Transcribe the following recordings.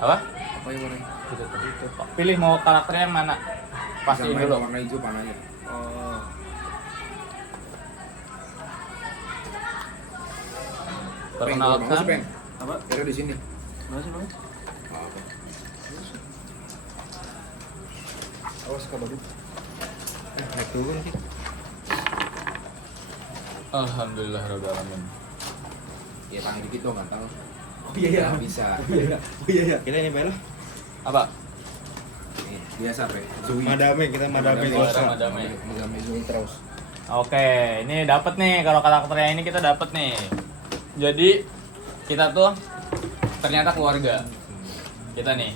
Apa? Apa yang warna Itu. Pilih mau karakternya yang mana? Pastiin dulu. warna hijau panahnya. Oh. Perkenalkan. Peng. Apa? Kira di sini. Mana sih, Bang? Apa? Awas kabadu. Naik turun sih. Alhamdulillah rabbil alamin. Ya tangan dikit dong, ganteng. Oh iya. Nggak bisa. Oh iya. Kita ini Bel. Apa? Nih, biasa, Pe. Zui. Madame, kita madame Madame. dosa. Madame. Madame Zui terus. Oke, ini dapat nih kalau karakternya ini kita dapat nih. Jadi kita tuh ternyata keluarga. Kita nih.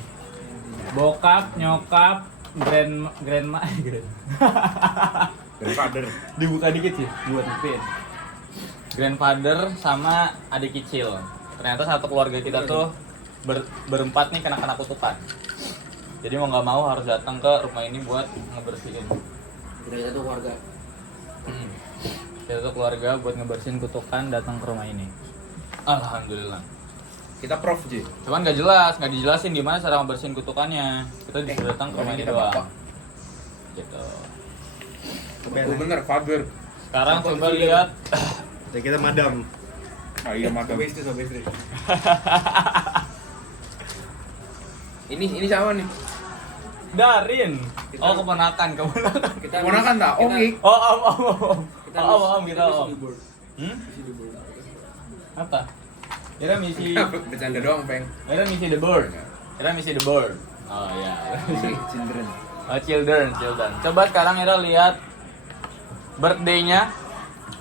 Bokap, nyokap, grandma. Grandfather. Dibuka dikit sih buat nutupin. Grandfather sama adik kecil. Ternyata satu keluarga kita tuh berempat nih kena kutukan. Jadi mau nggak mau harus datang ke rumah ini buat ngebersihin. Kita tuh keluarga. Kita tuh keluarga buat ngebersihin kutukan datang ke rumah ini. Alhamdulillah. Kita prof, Ji. Cuman nggak jelas, nggak dijelasin gimana cara ngebersihin kutukannya. Kita disuruh datang ke rumah ini kita doang. bapak. Gitu. Oh bener, father. Sekarang Sampai coba itu lihat. Dan kita madam. Ah iya, madam. Sama istri. Ini sama nih. Darin. Oh keponakan. Kita ponakan tak? Om. Om. Om kita om. Apa? Kira misi. Bercanda doang, Peng. Kira misi the bird. Oh iya. Children. Oh, children. Coba sekarang Ira lihat birthday-nya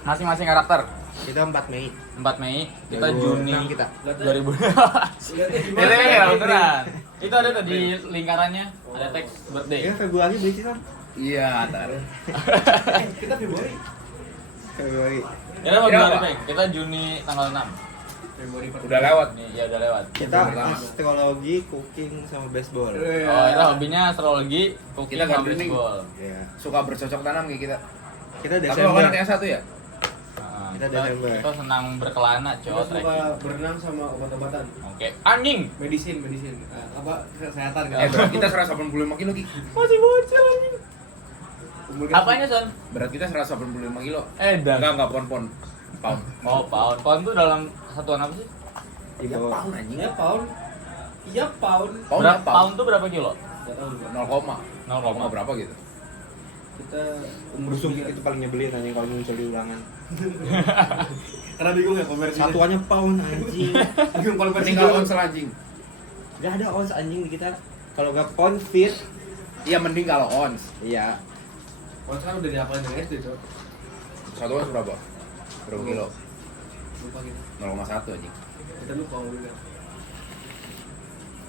masing-masing karakter. Kita 4 Mei. 4 Mei, kita 2006 Juni kita. 2000. Ini ya beneran. Itu ada tuh di lingkarannya, ada teks birthday. Ya Februari beli sih kan? Iya, tar. Kita Februari. Februari. Ira mau Ira bilang apa? Peng, kita Juni tanggal 6. Udah lewat. Nih, ya udah lewat. Kita Pertama. astrologi, cooking, sama baseball. Oh, Ira hobinya astrologi, cooking, Kita sama gardening. baseball. Iya. Suka bercocok tanam kayak kita. Kita Tapi Desember. bukan yang satu ya? Kita Desember. Kita senang berkelana, cowok trekking. berenang sama obat-obatan, Oke, anjing. medisin, apa kesehatan kan? Berat kita 185 kilo, Ki. Masih bocil anjing. Apanya, Son? Berat kita 185 kilo. Dan. Enggak pon-pon. Pound. Oh, pound. Pound tuh dalam satuan apa sih? Iya, Pound anjing. Ya pound, iya pound. Pound Berapa apa? pound tuh berapa kilo? Gak tahu juga. 0, berapa gitu? Kita Busuk itu paling nyebelin anjing kalau muncul di ulangan. karena bingung ya konversi. Satuannya pound anjing. bingung konversi. Mending kalau ons anjing. Gak ada ons anjing di kita. Kalau gak pound fit, Iya, mending kalau ons. iya. Pound kan udah dihafalin dari SD, Cok. Satu ons berapa? Berapa kilo? Lupa kita. 0,1 anjing. Kita lupa udah.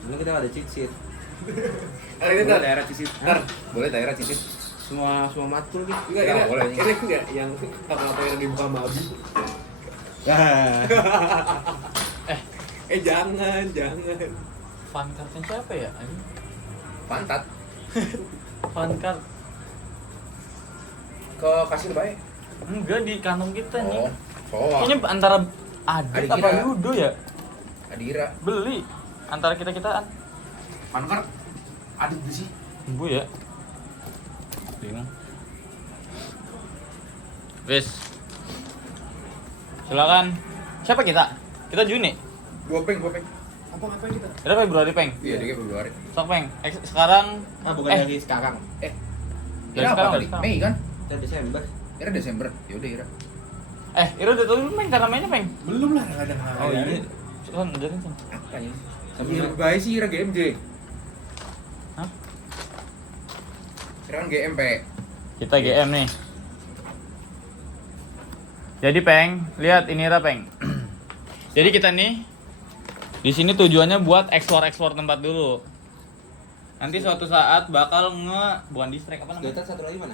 Dulu kita gak ada cheat sheet. Boleh daerah cisit. Boleh daerah cisit. Semua matul gitu. Enggak, Ya, boleh. ini enggak yang apa yang dibuka sama Abi. Jangan. Fun card-nya siapa ya? Anjing. Pantat Fun card. ke kasir baik. Enggak di kantong kita nih. Oh, soal. Kayaknya antara Adit Adik apa kita. Yudo ya? Adira. Beli antara kita-kitaan. Pankar. Adik di sih. Bu ya. Bingung. Wes. Silakan. Siapa kita? Kita Juni. Bopeng. Apa ngapain kita? Kita Februari, Peng. Iya, dia Februari. Sok, Peng. Sekarang Bukan dari sekarang. dari Ira sekarang, apa dari kali? sekarang. Mei kan? Kita Desember. Ira Desember. Yaudah, Ira. Ira udah tahu belum, Peng? Cara mainnya, Peng? Belum lah, enggak ada hal. Oh, ini. Son, ajarin, Son. Apa ini? Sebelum- Iya, baik sih Ira GMJ. Hah? Ira kan GMP. Kita GM nih. Jadi, Peng, lihat ini Ira, Peng. Jadi kita nih di sini tujuannya buat eksplor tempat dulu. Nanti suatu saat bakal bukan distrek apa namanya? Kita satu lagi mana?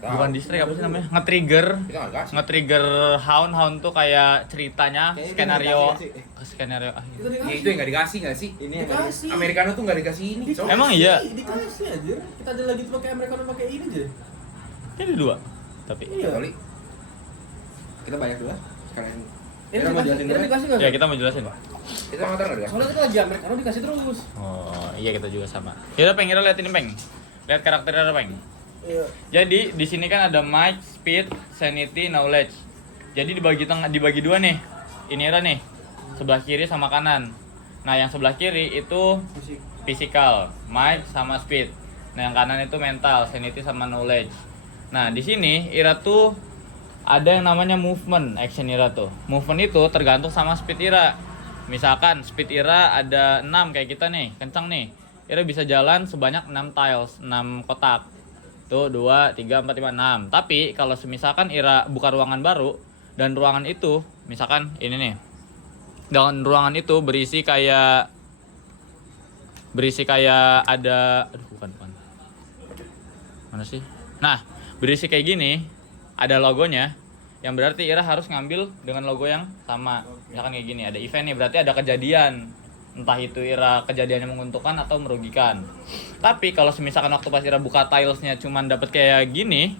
Bukan distrek apa sih namanya? Nge-trigger. Kita nggak kasih. Nge-trigger Hound tuh kayak ceritanya, Kayaknya skenario kita dikasih nggak skenario akhir. Kita Ya itu yang nggak dikasih nggak sih? Ini yang Dikasih. Americano tuh nggak dikasih ini. Cok. Emang iya? Dikasih aja. Kita ada lagi tuh pakai Americano pakai ini aja. Ini dua. Tapi Iya. Kali. kita banyak dulu lah. Sekalian. Ini Kita mau jelasin kita dulu. dikasih nggak? ya kita mau jelasin. Kita motor nggak? Soalnya kita lagi Americano dikasih terus. Oh iya kita juga sama. Ya udah Peng, Ira lihat ini Peng. Lihat karakternya Peng. Iya. Jadi di sini kan ada might, speed, sanity, knowledge. Jadi dibagi dua nih. Ini Ira nih. Sebelah kiri sama kanan. Nah, yang sebelah kiri itu Musik. physical, might sama speed. Nah, yang kanan itu mental, sanity sama knowledge. Nah, di sini Ira tuh ada yang namanya movement, action Ira tuh. Movement itu tergantung sama speed Ira. Misalkan speed Ira ada 6 kayak kita nih, kencang nih. Ira bisa jalan sebanyak 6 tiles, 6 kotak. Tuh 2, 3, 4, 5, 6. Tapi kalau misalkan Ira buka ruangan baru dan ruangan itu misalkan ini nih. Dan ruangan itu berisi kayak ada bukan. Mana sih? Nah, berisi kayak gini, ada logonya. Yang berarti Ira harus ngambil dengan logo yang sama. Misalkan kayak gini, ada event nih, berarti ada kejadian. Entah itu Ira kejadiannya menguntungkan atau merugikan. Tapi kalau misalkan waktu pas Ira buka tilesnya cuman dapat kayak gini,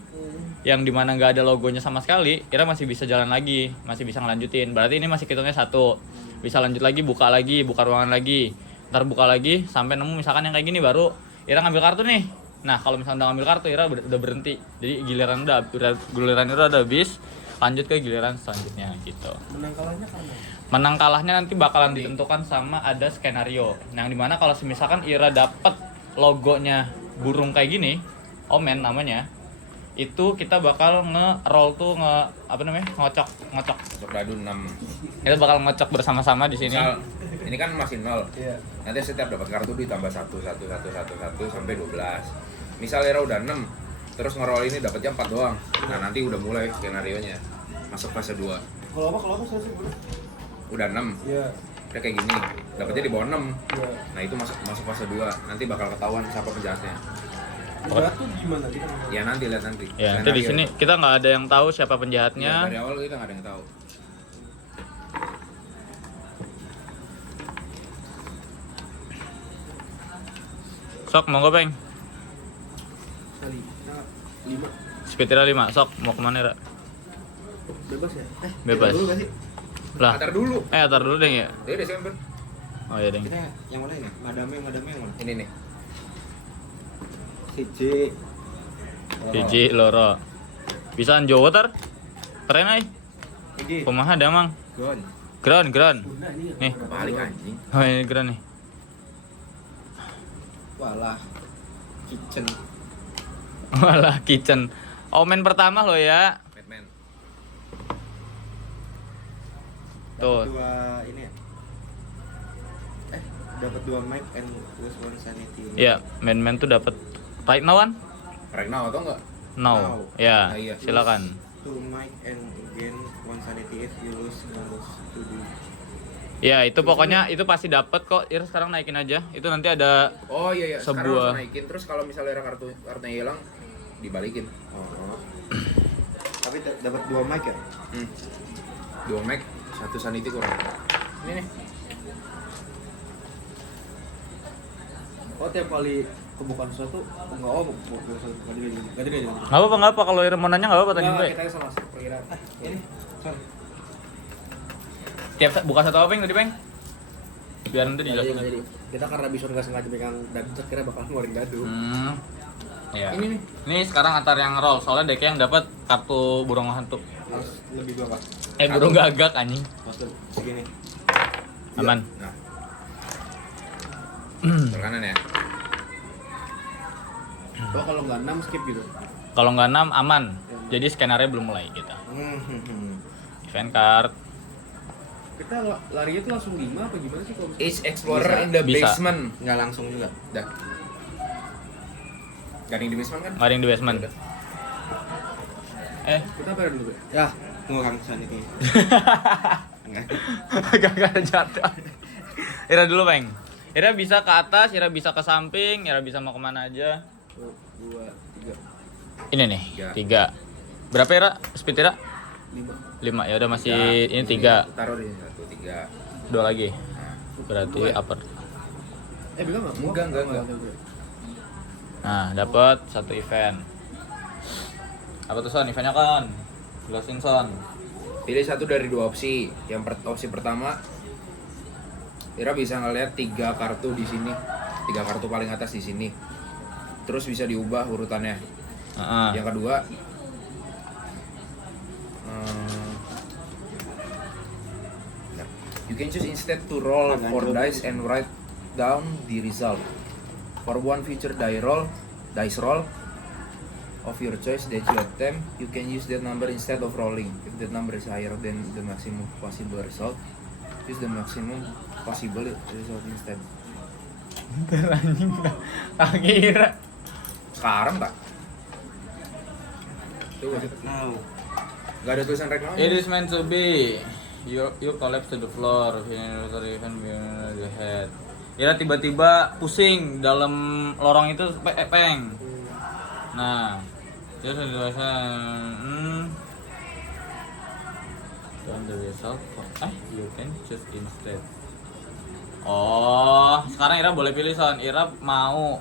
yang dimana nggak ada logonya sama sekali, Ira masih bisa jalan lagi, masih bisa ngelanjutin. Berarti ini masih hitungnya 1. Bisa lanjut lagi, buka ruangan lagi. Ntar buka lagi sampai nemu misalkan yang kayak gini baru Ira ngambil kartu nih. Nah, kalau misalnya udah ngambil kartu Ira udah berhenti. Jadi giliran Ira udah habis, lanjut ke giliran selanjutnya gitu. Menang kalahnya karena Menang kalahnya nanti bakalan ditentukan sama ada skenario. Yang dimana kalau misalkan Ira dapet logonya burung kayak gini, omen namanya, itu kita bakal nge-roll tuh ngocok. Untuk dadu 6. Kita bakal ngocok bersama-sama di sini. Misal, ini kan masih 0. Iya. Nanti setiap dapat kartu ditambah 1 sampai 12. Misal Ira udah 6, terus ngerol ini dapatnya 4 doang. Nah, nanti udah mulai skenario-nya. Masuk fase 2. Kalau apa selesai dulu. Udah 6. Iya. Udah kayak gini. Dapatnya di bawah 6. Iya. Nah, itu masuk fase 2. Nanti bakal ketahuan siapa penjahatnya. Berat tuh gimana kita? Ya nanti lihat nanti. Ya, nanti di Skenario. sini kita nggak ada yang tahu siapa Ya, penjahatnya. dari awal kita nggak ada yang tahu. Sok, monggo Peng. Kali. Nah, 5. Speed Ira 5. Sok, mau kemana Ira? Bebas ya? Bebas. Dulu gak sih? Lah, Antar dulu. atar dulu deh ya. Dia Desember. Oh iya deh. Kita yang mana ini? Madame yang mana? Ini nih. Si J. Hiji loro. Bisaan Jawa tar. Keren ay. Ini. Kumaha ada mang. Gon. Ground. Udah ini. Nih. Kebalik anjing. Oh ini ground nih. Walah. Kitchen. Walah kitchen. Omen pertama lo ya. Batman. Tuh. Dua ini ya. Dapat 2 mic and plus 1 sanity. Ya, man tuh dapat right now kan? Right now atau enggak? Now. Now. Ya, Nah, iya. silakan. 2 mic and gain 1 sanity if you lose bonus to do. Ya, itu pokoknya itu pasti dapat kok. Ir sekarang naikin aja. Itu nanti ada Oh iya. Sekarang Sebuah- langsung naikin. Terus kalau misalnya kartunya hilang, dibalikin. Oh. Tapi dapat 2 mic ya? 2 mag, 1 sanity kurang. Ini nih. Oh, tiap kali kebukaan sesuatu enggak ganti. nggak apa kalau Ir mau nanya nggak apa tadi Enggak, Mbak. kita sama perkiraan. Ini. Sorry. Tiap buka satu apa Peng tadi Peng? Biar nanti Nggak jadi. dijelasin. Kita karena bisa nggak sengaja pegang dadu, terus kira bakal ngeluarin dadu. Ya. Ini nih. Ini sekarang antar yang roll soalnya deck yang dapat kartu burung hantu. Harus lebih berapa? Burung gagak anjing. Maksud segini. Aman. Nah. Kanan ya. Oh, kalau nggak 6 skip gitu. Kalau nggak 6 aman. Jadi skenario belum mulai kita. Event card. Kita larinya tuh langsung 5 apa gimana sih kalau Is Explorer in the Bisa. basement. Enggak langsung juga. Dah. Garing di basement kan? Nggak ada yang di basement. Udah. kita apa dulu? Be? Ya, ngurang sanity. Enggak. Gak ada jatuh. Ira dulu Peng. Ira bisa ke atas, Ira bisa ke samping, Ira bisa mau kemana aja. 2, 3, Ini nih, Tiga. 3. Berapa Ira? Speed Ira? 5. 5. Ya udah masih Tiga. ini 3. Taruh di 1, 3. 2 lagi. Berarti Dua. upper. Bilang enggak? Enggak. Nah, dapat 1 event. Apa tuh Son? Eventnya kan? Jelasin Son. Pilih satu dari 2 opsi. Opsi pertama Ira bisa ngeliat 3 kartu di sini, 3 kartu paling atas di sini. Terus bisa diubah urutannya. Yang kedua, you can choose instead to roll 4 dice and write down the result. For one future dice roll of your choice that you attempt, you can use that number instead of rolling. If that number is higher than the maximum possible result, use the maximum possible result instead. Bentar anjing tak kira. Sekarang tak? Coba sih. Now. Gak ada tulisan right now. It is meant to be. You collapse to the floor, even beyond the head. Ira tiba-tiba pusing dalam lorong itu peng. Nah, terus dan the result you can choose instead. Oh, sekarang Ira boleh pilih Son. Ira mau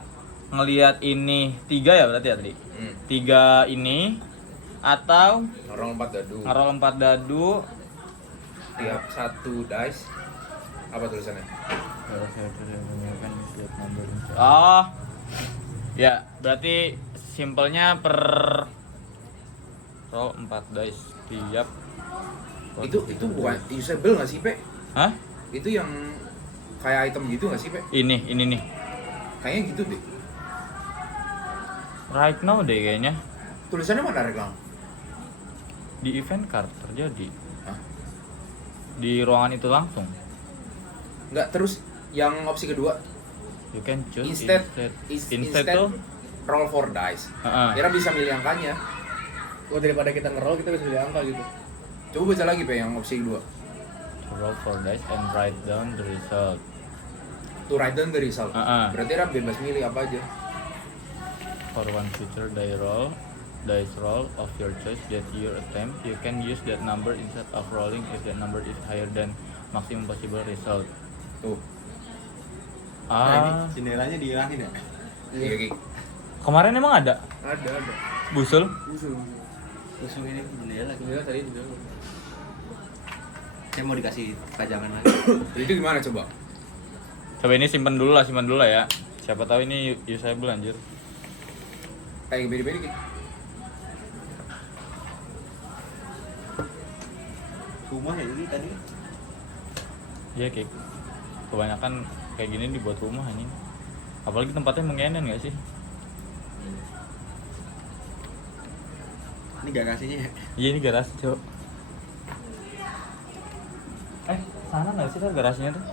ngelihat ini 3 ya berarti ya tadi? 3 ini atau Roll 4 dadu. ngerol 4 dadu. Tiap 1 dice. Apa tulisannya? Oh. Ya, berarti simpelnya per roll 4 dice tiap. Itu bukan usable nggak sih, Pe? Hah? Itu yang kayak item gitu nggak sih, Pe? Ini nih. Kayaknya gitu deh. Right now deh kayaknya. Tulisannya mana reklam? Di event card terjadi. Hah? Di ruangan itu langsung. Nggak, terus yang opsi kedua You can choose instead instead tuh roll 4 dice. Kira bisa milih angkanya. Oh, daripada kita ngerol kita bisa pilih angka gitu. Coba baca lagi, Pe, yang opsi kedua. to roll 4 dice and write down the result. To write down the result. Berarti Ira bebas milih apa aja. For one future dice roll of your choice that you attempt, you can use that number instead of rolling if that number is higher than maximum possible result. Tuh. Nah, ini jendelanya dihilangin ya? Iya, Ki. Kemarin emang ada Ada. busul? Busung. Busung ini jendela. Jendela tadi juga. Saya mau dikasih pajangan lagi. Itu gimana coba? Coba ini simpan dulu lah ya. Siapa tahu ini usable anjir. Kayak beda-beda gitu. Rumah ya ini tadi. Iya kayak kebanyakan kayak gini dibuat rumah anjing. Apalagi tempatnya mengenan nggak sih? Ini garasinya ya? Iya ini garasi cok. Sana nggak sih tuh garasinya tuh?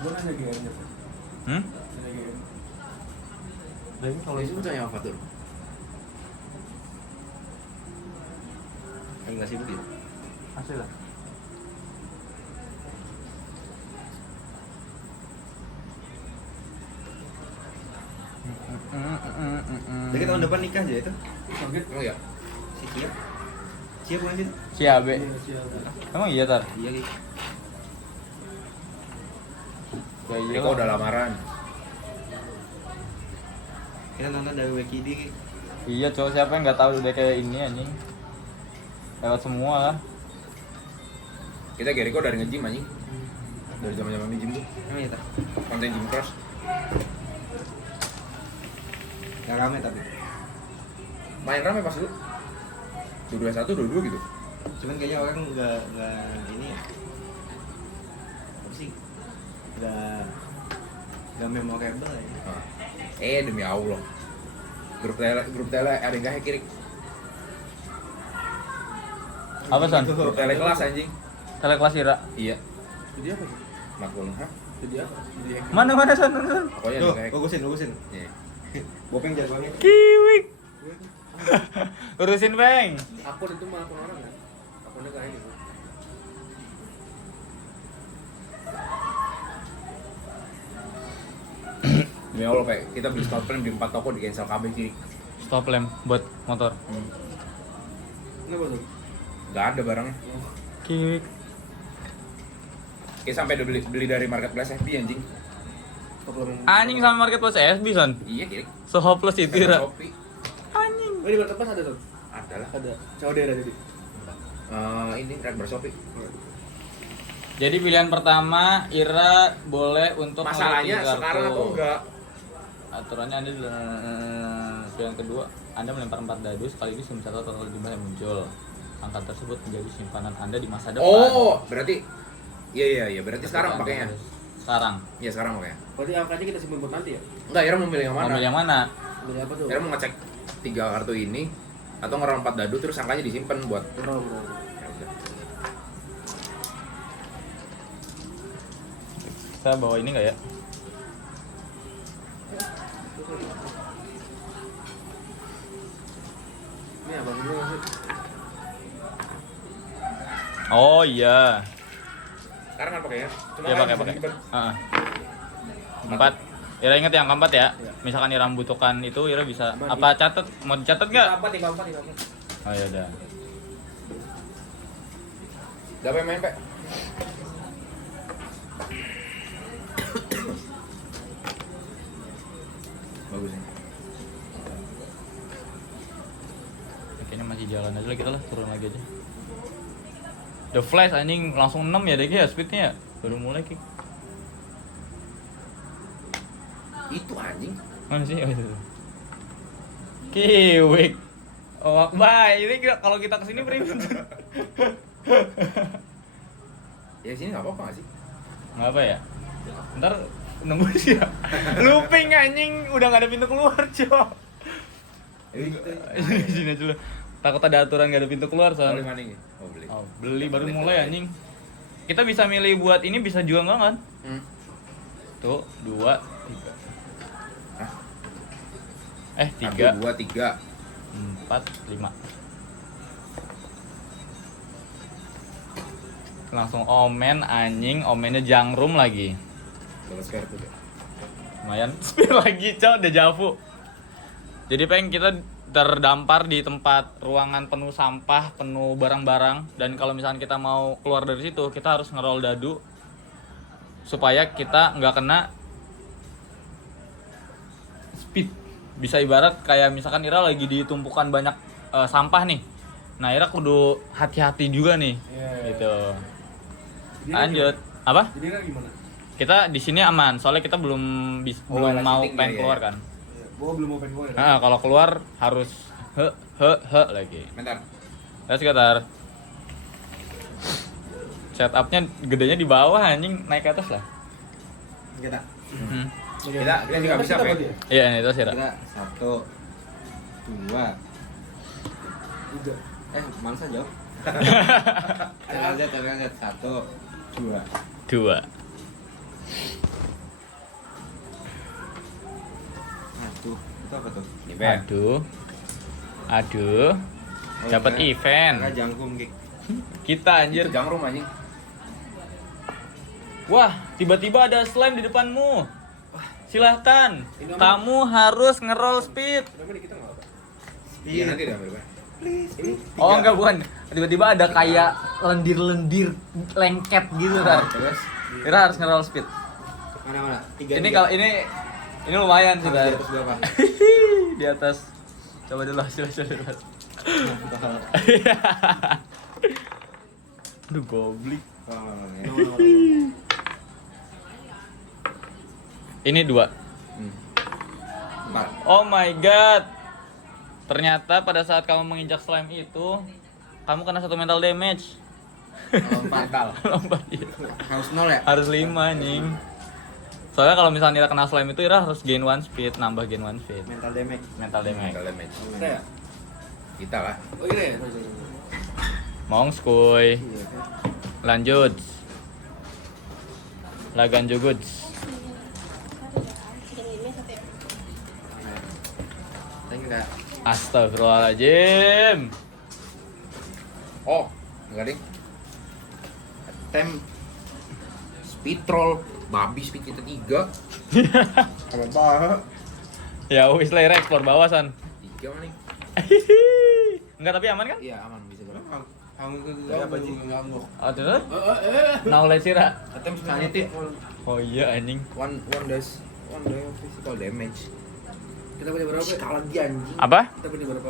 Gua nanya GM-nya. Hmm? Nanya GM. Lagi Kalau itu tanya apa tuh? Lagi nggak sibuk ya? Asli lah. Jadi tahun depan nikah aja itu? Oh ya. Si Kia? Kia bukan sih? Siabe. Iya, siapa? Emang iya tar? Iya Ki. Ya iya Riko udah lamaran. Kita nonton dari WKD Ki. Iya cowok siapa yang nggak tahu udah kayak ini anjing. Lewat semua lah. Kita kayak Riko dari nge-gym anjing. Dari zaman-zaman nge-gym tuh. Emang iya tak? Konten gym cross. Gak rame tapi. Main rame pas dulu. 221, 22 gitu. Cuman kayaknya orang nggak ini ya. Apa sih? Nggak memorable ya. Nah. Demi Allah. Grup tele ada yang gak kiri. Apa San? Grup tele kelas anjing. Telekelas Ira. Iya. Jadi apa sih? Makul, hah? Jadi apa? Jadi hacker. Mana San? Pokoknya Tuh, ada yang bagusin. Iya. Bopeng jagoannya. Kiwik. Urusin Bang. Akun itu mah akun orang kan? Akunnya kayak gitu. Demi Allah, Pak. Kita beli stop plan di 4 toko di cancel KB kiri. Stop lamp buat motor. Kenapa tuh? Gak ada barangnya. Kiwik. Kita sampai udah beli dari marketplace FB anjing. Anjing sama marketplace SB San. Iya, kiri. So hopeless itu Sama Ira. Oh, Shopee. di tempat ada tuh? Ada lah. Ada. Coba daerah jadi. Ini Red Bar Shopee. Jadi pilihan pertama Ira boleh untuk Masalahnya ngeluarin sekarang kartu. atau enggak? Aturannya Anda pilihan kedua, Anda melempar 4 dadu sekaligus mencatat total jumlah yang muncul. Angka tersebut menjadi simpanan Anda di masa depan. Oh, berarti iya, berarti sekarang Anda pakainya. harus- Sekarang. Iya, sekarang pakainya. Berarti angkanya kita simpan buat nanti ya? Enggak, Ira memilih yang mana? Mau milih yang mana? Beli apa tuh? Ira mau ngecek 3 kartu ini atau ngeroll 4 dadu terus angkanya disimpan buat Bro. ya udah. Kita bawa ini nggak ya? Ini abang dulu ngasih. Oh iya. Sekarang kan pakainya. Cuma Ya kan pakai. disimpan. Heeh. 4. Ira ingat yang keempat ya. Iya. Misalkan Ira membutuhkan itu, Ira bisa Aman, apa catat? Mau dicatat nggak? 54. Oh ya udah. Udah apa yang main, Pak? Bagus ya. Kayaknya masih jalan aja lah, kita lah turun lagi aja. The Flash anjing langsung 6 ya DG ya speednya ya. Baru mulai kick. Itu anjing. Mana sih? Oh itu. Kiwik. Oh, bye. Ini kalau kita kesini pribadi. Ya sini enggak apa-apa nggak sih? Nggak apa ya? Ntar nunggu sih ya. Looping anjing, udah nggak ada pintu keluar, Cok. Sini aja lu. Takut ada aturan nggak ada pintu keluar Beli soalnya. mana ini? Oh, beli. Oh, beli baru mulai anjing. Kita bisa milih buat ini, bisa juga nggak kan? Tuh, 2, 3. Hah? 3, 2, 3. 4, 5. Langsung omen anjing, omennya jangrum lagi. Dapat spare tuh. Lumayan spill lagi, Cok, dejavu. Jadi pengen kita terdampar di tempat ruangan penuh sampah, penuh barang-barang, dan kalau misalkan kita mau keluar dari situ, kita harus ngeroll dadu supaya kita nggak kena speed. Bisa ibarat kayak misalkan Ira lagi di tumpukan banyak sampah nih. Nah, Ira kudu hati-hati juga nih. Gitu. Lanjut. Apa? Jadi kan gimana? Kita di sini aman, soalnya kita belum belum live mau shooting, pengen iya, keluar iya. kan. Gua belum mau pengen keluar ya? Nah, kalau keluar harus he lagi. Bentar. Let's go, Tar. Setupnya gedenya di bawah anjing, naik ke atas lah. Kita Kita juga bisa, Pak. Iya, ini terus ya. kita 1 2 Udah. mana saja? LZ 1 2 2. Aduh, itu apa tuh? Ini, Pak. Aduh. Dapat event. Enggak jangkum gig. Kita anjir. Itu jangrum anjing. Wah, tiba-tiba ada slime di depanmu. Silahkan. Kamu harus ngeroll speed. Kenapa kita nggak apa? Iya, nanti dah, Pak. Oh enggak, bukan. Tiba-tiba ada kayak lendir-lendir lengket gitu, Tar. Terus Kita harus ngeroll speed. Mana? 3. Ini kalau ini lumayan sih, di Tar. atas berapa? Di atas. Coba dulu hasil dulu. Aduh, goblik. Ini 2. 4. Oh my god. Ternyata pada saat kamu menginjak slime itu, kamu kena 1 mental damage. Mental. Lompat, iya. Harus 0 ya? Harus 5 anjing. Soalnya kalau misalnya Ira kena slime itu, Ira harus gain 1 speed, nambah gain 1 speed. Mental damage. Mental damage. Mental damage. Kita ya? Kita lah. Oh iya ya? Mongs kuy. Lanjut. Lagan juguds. Thank you, Kak. Astagfirullahaladzim. Oh, enggak ding. Tem speed troll babi speed kita 3. Apa? Ya wis lah, Ira explore bawah san. 3 mana nih? Enggak, tapi aman kan? Iya, aman bisa jalan. Kamu itu apa sih? Ngamuk. Oh, terus? Knowledge Ira. Attempt Sanity. Oh iya anjing. one dice of physical damage. Kita punya berapa? Sekali lagi anjing. Apa? Kita punya berapa?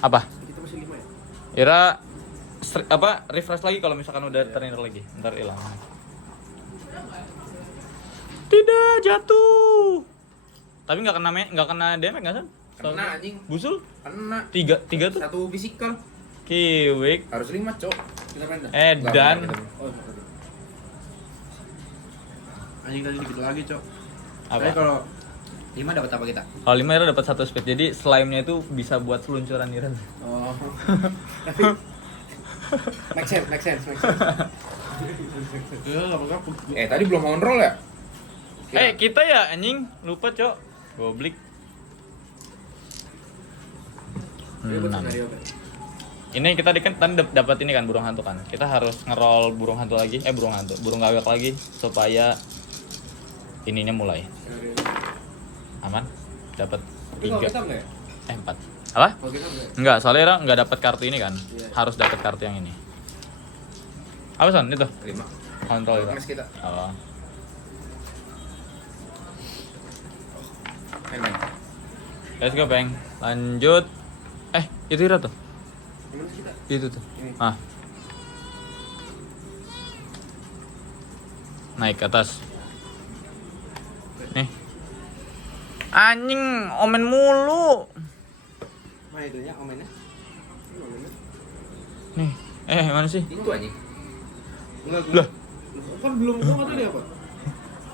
Apa? Kita masih 5 ya? Ira refresh lagi kalau misalkan udah trainer lagi. Ntar hilang. Tidak jatuh. Tapi nggak kena damage nggak sih? Kena anjing. Busul? Kena. Tiga tuh? Satu physical. Kiwik. Harus 5, Cok. Kita pindah. Edan. Oh, sorry. Anjing tadi dikit lagi, Cok. Apa? Tapi kalau 5 dapat apa kita? Kalau 5 Ira dapat 1 speed. Jadi slime-nya itu bisa buat seluncuran Ira. oh. Tapi make sense. Ya, apa-apa. Tadi belum on roll ya? Kita ya anjing, lupa, Cok. Goblik. Ribet 6. skenario, Pak. Ini kita tadi dapat ini kan burung hantu kan. Kita harus ngerol burung hantu lagi. Burung gawek lagi supaya ininya mulai. Skenario. Aman. Dapat Tapi kalau kita 3. enggak ya? 4. Apa? Kalau kita enggak. Enggak, soalnya Ira enggak dapat kartu ini kan. Iya. Harus dapat kartu yang ini. Apa Son? Itu. 5. Kontrol Ira. Mes kita. Oh. Main. Let's go, Bang. Lanjut. Itu Ira tuh. Gimana sih kita? Itu tuh. Ini. Naik ke atas. Nih. Anjing, omen mulu. Mana itunya omennya? Nih. Mana sih? Itu anjing. Enggak. Lah. Kan belum gua enggak tahu dia apa.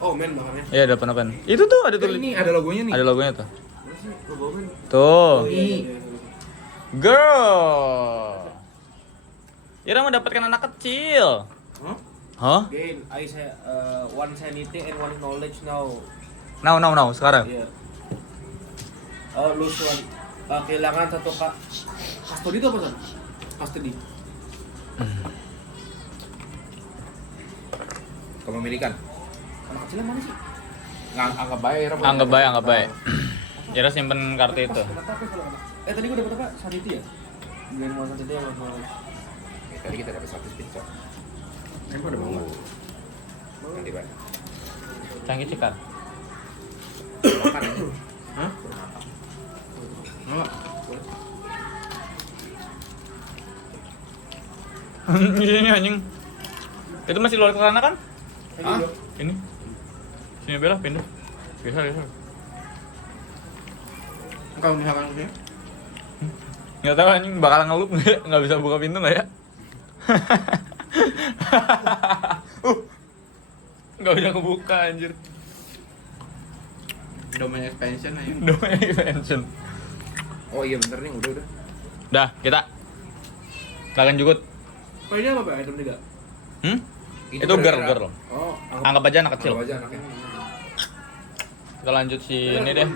Oh, men bahannya. Iya, ada apa? Itu tuh ada tulis. Ini ada logonya nih. Ada logonya tuh. Mana sih? Logo men. Tuh. Ini. Girl. Ira mendapatkan anak kecil. Hah? Gain, one sanity and one knowledge now. Now, sekarang. Iya. Lose one. Kehilangan satu kak. Custody itu apa sih? Custody. Kepemilikan. Anak kecilnya mana sih? Anggap baik. Anggap baik. Ira simpen kartu itu. Dapat apa kalau anak? Tadi gua dapat apa? Sanity ya? Gain one sanity yang knowledge. Tadi kita dapat 1 speed, Cok. Emang ada banget. Nanti, Pak. Canggih cikar. Makan aja. Hah? Enggak. Ini anjing. Itu masih luar ke sana kan? Hah? Ini. Sini Bella pindah. Geser. Kalau misalkan sih Nggak tahu anjing bakal ngelup nggak bisa buka pintu nggak ya? Nggak bisa kebuka anjir. domain expansion aja. Domain expansion. Oh iya bener nih, udah. Dah, kita. Kalian juga. Oh ini apa Pak? Item 3? Itu girl. Oh, Anggap aja anak kecil. Anggap aja anaknya. Kita lanjut ini deh.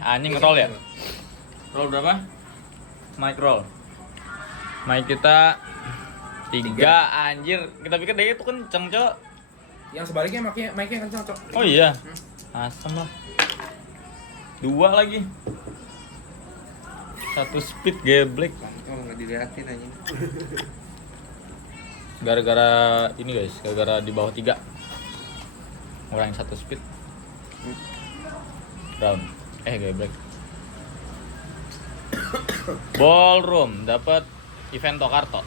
Anjing roll ya? Roll berapa? Mic roll. Mic kita 3 anjir. Kita pikir dia itu kenceng, Cok. Yang sebaliknya mic-nya kencang, Cok. Oh iya. Asem lah. 2 lagi. 1 speed geblek. Oh, nggak dilihatin aja. Gara-gara ini guys, gara-gara di bawah 3. Ngurangin 1 speed. Round. Geblek. Ballroom dapat event Tokarto.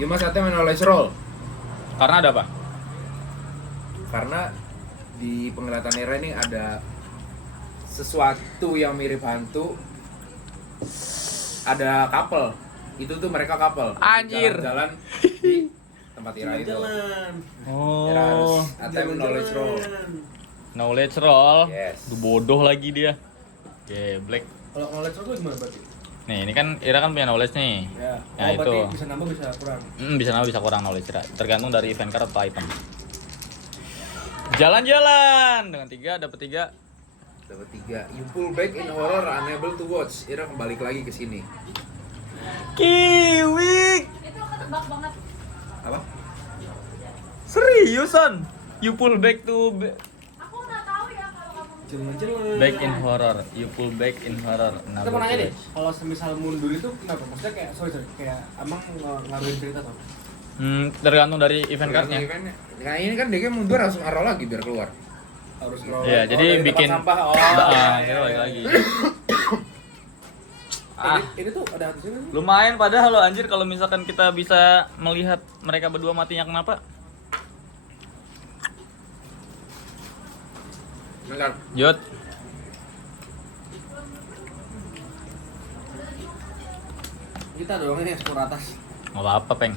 You must attempt a knowledge roll. Karena ada apa? Karena di penglihatan era ini ada sesuatu yang mirip hantu. Ada couple. Itu tuh mereka couple. Anjir. Jalan di tempat Ira itu. Ira harus attempt knowledge roll. Knowledge roll. Yes. Duh, bodoh lagi dia. Geblek. Kalau knowledge itu gimana berarti? Nih, ini kan Ira kan punya knowledge nih. Ya. Ya, itu. Berarti bisa nambah bisa kurang. Bisa nambah bisa kurang knowledge Ira. Tergantung dari event card atau item. Jalan-jalan dengan 3 dapat 3. Dapat 3. You pull back in horror, unable to watch. Ira kembali lagi ke sini. Kiwik. Itu aku tebak banget. Apa? Seriusan? You pull back to Aku nggak tahu ya kalau kamu. Jalan-jalan. back in horror. You pull back in horror. Kita mau nanya deh, kalau semisal mundur itu kenapa? Maksudnya kayak sorry kayak emang ngaruhin cerita tuh. Tergantung dari event cardnya. Nah ini kan dia mundur langsung arrow lagi biar keluar. Harus roll. Iya, jadi dari bikin tempat sampah. kita balik lagi. Ini tuh ada hadisnya kan? Lumayan padahal lo anjir kalau misalkan kita bisa melihat mereka berdua matinya kenapa? Bentar. Yud. Kita doangnya skor atas. Nggak apa-apa, Peng.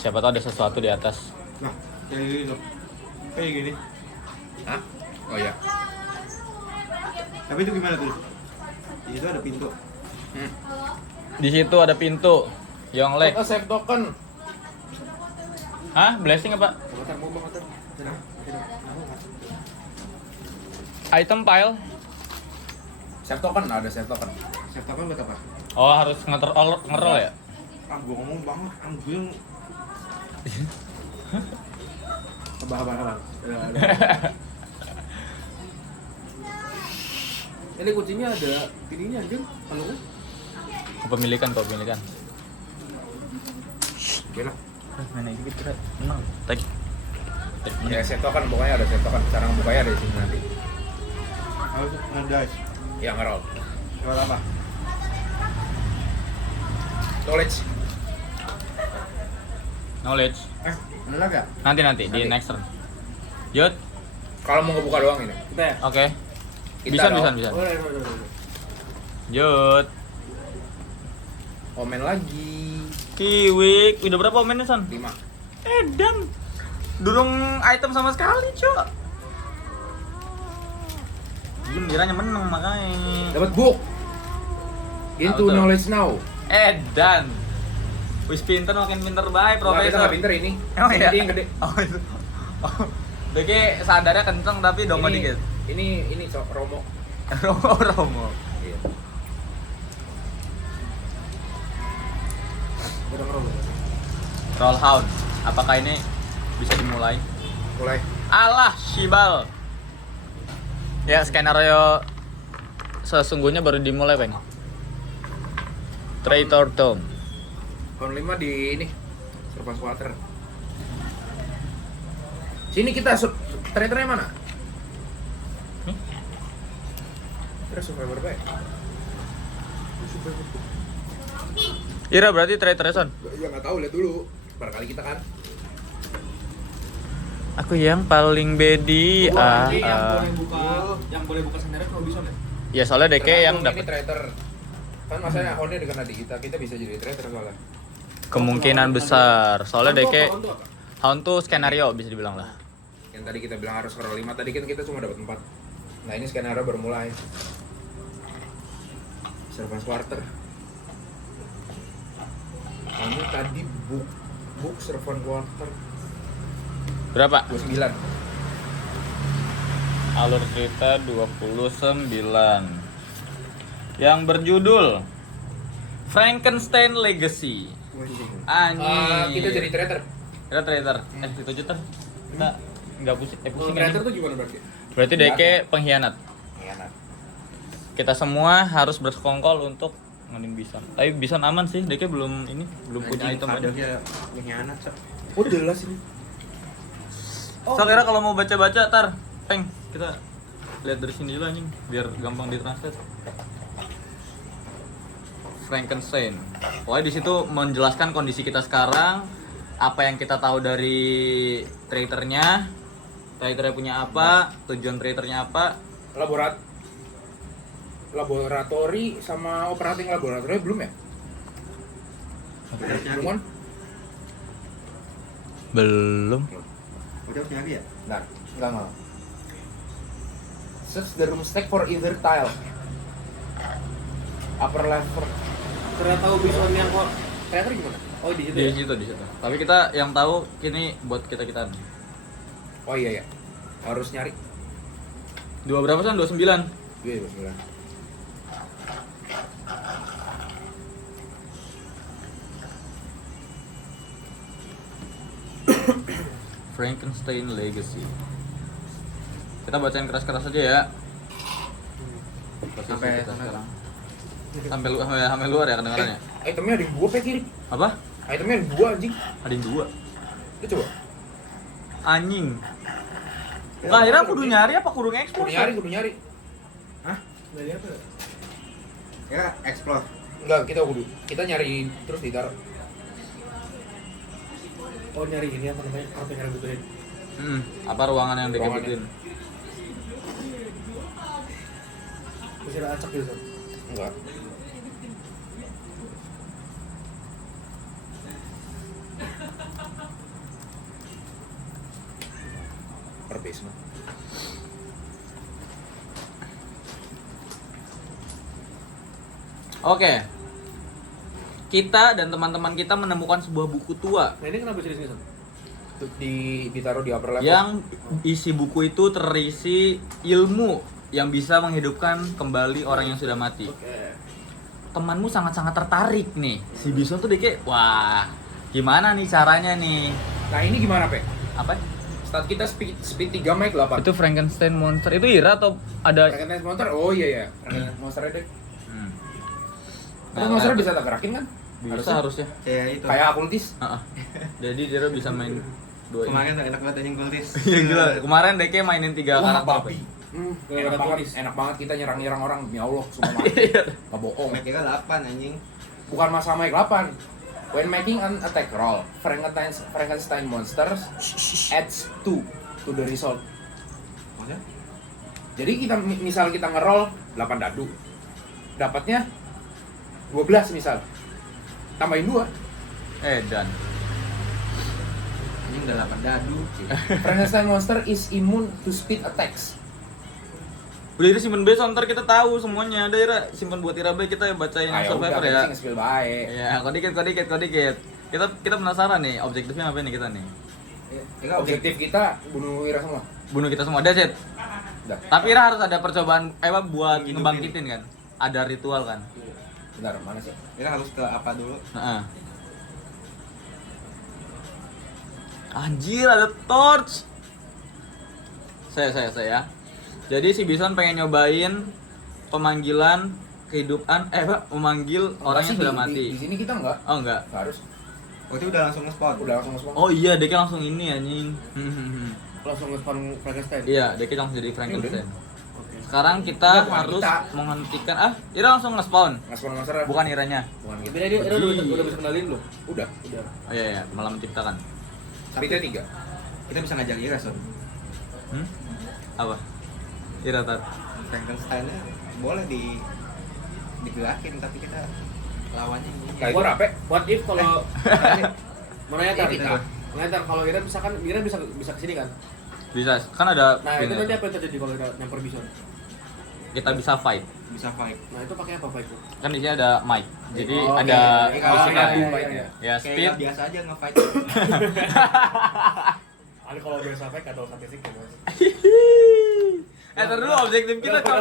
Siapa tahu ada sesuatu di atas. Nah, kayak gini loh. Kayak gini. Hah? Oh iya. Tapi itu gimana tuh? Di situ ada pintu. Di situ ada pintu. Yonglek. Oh, save token. Hah? Blessing apa? Motor mau motor. Item pile. Save token, ada save token. Save token buat apa? Oh, harus ngerol ya? Ah, gua ngomong banget. Gue Abang. Ini kuncinya ada ininya anjing. Kalau Kepemilikan. Oke lah. Mana gitu kita menang. Tag. Ya save token, pokoknya ada save token. Cara ngebukanya ada di sini nanti. harus nge-dice. Yang ngerol. Roll apa? Knowledge. Knowledge. Ada lagi ya? Nanti di Nanti. next turn. Yud. Kalau mau ngebuka doang ini. kita ya. Oke. Kita Bisa. dong. Boleh. Yud. Omen lagi. Kiwik. Udah berapa omennya, San? 5. Edan. Durung item sama sekali, Cok. Gembiranya menang makanya. Dapat book. Into Apa tuh? knowledge now. Edan. Wis pinter makin pinter baik, Nah, kita Profesor. nggak pinter ini. Emang iya? Ini yang gede. Oh itu. Oh. Deke sadarnya kenceng tapi dongko dikit. Ini cok Romo. Romo. Iya. Udah ngerol. Roll hound. Apakah ini bisa dimulai? Mulai. Alah, Shibal. Ya, skenario sesungguhnya baru dimulai, Bang. Traitor Tom. Round 5 di ini. Surface water. Sini kita traitornya mana? Terus survivor baik. Ira berarti traitor Son. Ya nggak tahu, lihat dulu. Barangkali kita kan. Aku yang paling bedi. Yang boleh buka sendiri kalau bisa ya. Ya soalnya Deke yang Tergantung ini dapat traitor. Kan masanya honnya dengan adik kita bisa jadi traitor soalnya. kemungkinan besar. Soalnya Deke Hound tuh apa? Hound tuh skenario bisa dibilang lah. Yang tadi kita bilang harus scroll 5, tadi kan kita cuma dapat 4. Nah, ini skenario baru mulai. Surface water. Kamu tadi book Servant Water Berapa? 29. Alur cerita 29. Yang berjudul Frankenstein Legacy. Anjing. Kita jadi traitor. Kita traitor. Itu aja ter. Kita nggak pusing. Kalau Pusing creator aja. tuh gimana berarti? Berarti Deke pengkhianat. Enak. Kita semua harus bersekongkol untuk ngandin Bison. Tapi Bison aman sih. Deke belum punya item aja. Kadarnya pengkhianat, Cok. Oh, jelas ini. So kira kalau mau baca-baca tar, Peng, kita lihat dari sini dulu anjing, biar gampang ditranslate. Frankenstein. Pokoknya di situ menjelaskan kondisi kita sekarang, apa yang kita tahu dari traitornya punya apa, tujuan traitornya apa. Laboratori sama operating laboratori belum ya? Belum kan? Belum. Udah punya lagi ya? Bentar, enggak. Search the room stack for either tile. Upper level. Ternyata tahu bison yang kok creator gimana? Oh di situ. Di Ya? situ. Tapi kita yang tahu kini buat kita. Oh iya ya. Harus nyari. Dua berapa kan? 29. Iya, 29. Frankenstein Legacy. Kita bacain keras-keras aja ya. Posisi Sampai- kita sekarang. Sampai luar ya kedengarannya. Itemnya ada yang 2 pe kiri. Apa? Itemnya ada 2 anjing. Ada yang 2. Itu coba. Anjing. Enggak, akhirnya kudu nyari apa kudu ngekspor? Kudu nyari. Dari apa? Ya, explore. Enggak, kita nyari terus ditaruh. Oh nyari ini apa namanya? Kartu yang butuhin. Apa ruangan yang Ruangannya. dikebutin? Terus ada acak gitu. Sob. Enggak. Per basement. Oke. Kita dan teman-teman kita menemukan sebuah buku tua Nah ini kenapa jadi sini Sob? Ditaruh di upper level. yang isi buku itu terisi ilmu yang bisa menghidupkan kembali orang yang sudah mati. Oke. Temanmu sangat-sangat tertarik nih. Si Bison tuh dia kayak, wah, gimana nih caranya nih? Nah, ini gimana, Pe? Apa? Stat kita speed 3 mic 8. Itu Frankenstein monster. Itu Ira atau ada? Frankenstein monster. Oh iya ya. Frankenstein monster deh. Hmm. Terus monster bisa tak gerakin kan? Bisa harusnya. Kayak itu. Kayak akultis. Heeh. Jadi dia bisa main dua ini. Kemarin tuh enak banget anjing kultis. Iya gila. Kemarin Deke mainin 3 Wah, karakter. babi. Kayak Enak ada banget, kultis. enak banget kita nyerang orang. Demi Allah, semua mati. Gak bohong. Kira 8 anjing. Bukan masalah mic 8. When making an attack roll, Frankenstein monsters adds 2 to the result. Maksudnya? Jadi kita misal kita ngeroll 8 dadu. Dapatnya 12 misal. Tambahin 2. Dan Anjing udah 8 dadu. Frankenstein monster is immune to speed attacks. udah Ira simpen B, ntar kita tahu semuanya. Ada Ira simpen buat Ira B, kita bacain Survivor ya. Nge-spill baik. Ya, kok dikit. Kita penasaran nih, objektifnya apa nih kita nih? Ya, Objektif kita bunuh Ira semua. Bunuh kita semua, that's it. Udah. Tapi Ira harus ada percobaan buat Hidupin. ngebangkitin kan? Ada ritual kan? Bentar, mana sih? Kira harus ke apa dulu? Heeh. Anjir, ada torch. Saya. Jadi si Bison pengen nyobain pemanggilan kehidupan memanggil orang yang sudah mati. Di sini kita enggak. Oh enggak. Enggak harus. Berarti udah langsung nge-spawn. Udah langsung semua. Oh iya, Deke langsung ini anjing. Langsung nge-spawn Frankenstein. Iya, Deke langsung jadi Frankenstein. Oke. Sekarang kita Enggak, bukan harus kita. menghentikan Ira langsung nge-spawn. Nge-spawn monster. Bukan Iranya. Bukan gitu. Tapi dia udah bisa kenalin belum? Udah. Udah. Oh iya, malah menciptakan. Speednya 3. Kita bisa ngajak Ira, Sob. Apa? Ira tar. Frankenstein-nya boleh digerakin tapi kita lawannya ini. Nah, itu rape. What if kalau mana ya tar? Kita. Nah, tar kalau Ira misalkan Ira bisa kesini kan? Bisa, kan ada Nah, itu pin nanti itu. apa yang terjadi kalau Ira nyamper Bison? Kita bisa fight. Bisa fight. Nah, itu pakai apa fight itu? Kan di sini ada mic. Jadi Oh, ada iya. Kalau musiknya. ada Iya, fight iya. Ya, Kayak speed. biasa aja nge-fight. Ada kalau biasa fight atau statistik ya, Mas. Ntar dulu objektif kita coba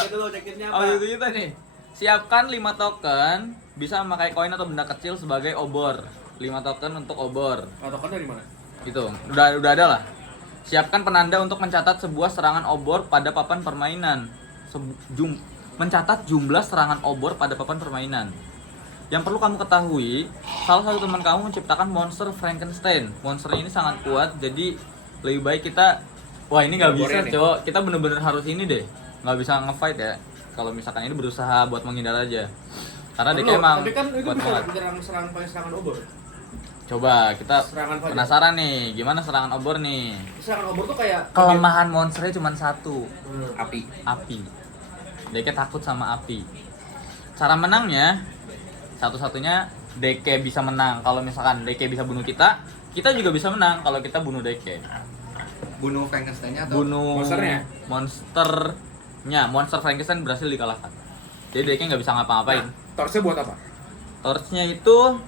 Itu objektifnya apa? Objektif kita nih. Siapkan 5 token, bisa memakai koin atau benda kecil sebagai obor. 5 token untuk obor. Atau kan dari mana? Itu. Udah ada lah. Siapkan penanda untuk mencatat sebuah serangan obor pada papan permainan. Mencatat jumlah serangan obor pada papan permainan. Yang perlu kamu ketahui, salah satu teman kamu menciptakan monster Frankenstein. Monster ini sangat kuat, jadi lebih baik kita, wah ini nggak bisa Obornya nih. cowok, kita bener-bener harus ini deh, nggak bisa nge-fight ya. Kalau misalkan ini berusaha buat menghindar aja, karena dia Loh, emang tapi kan itu kuat bisa banget. serangan pakai serangan obor. Coba kita Serangan fajar. penasaran nih, gimana serangan obor nih? Serangan obor tuh kayak Kelemahan monsternya cuma satu, Api. api. Deke takut sama api. Cara menangnya satu-satunya Deke bisa menang. Kalau misalkan Deke bisa bunuh kita juga bisa menang kalau kita bunuh Deke. Bunuh Frankenstein-nya atau Bunuh monsternya? Monster Frankenstein berhasil dikalahkan. Jadi Deke nggak bisa ngapa-ngapain. Torchnya buat apa? Torchnya itu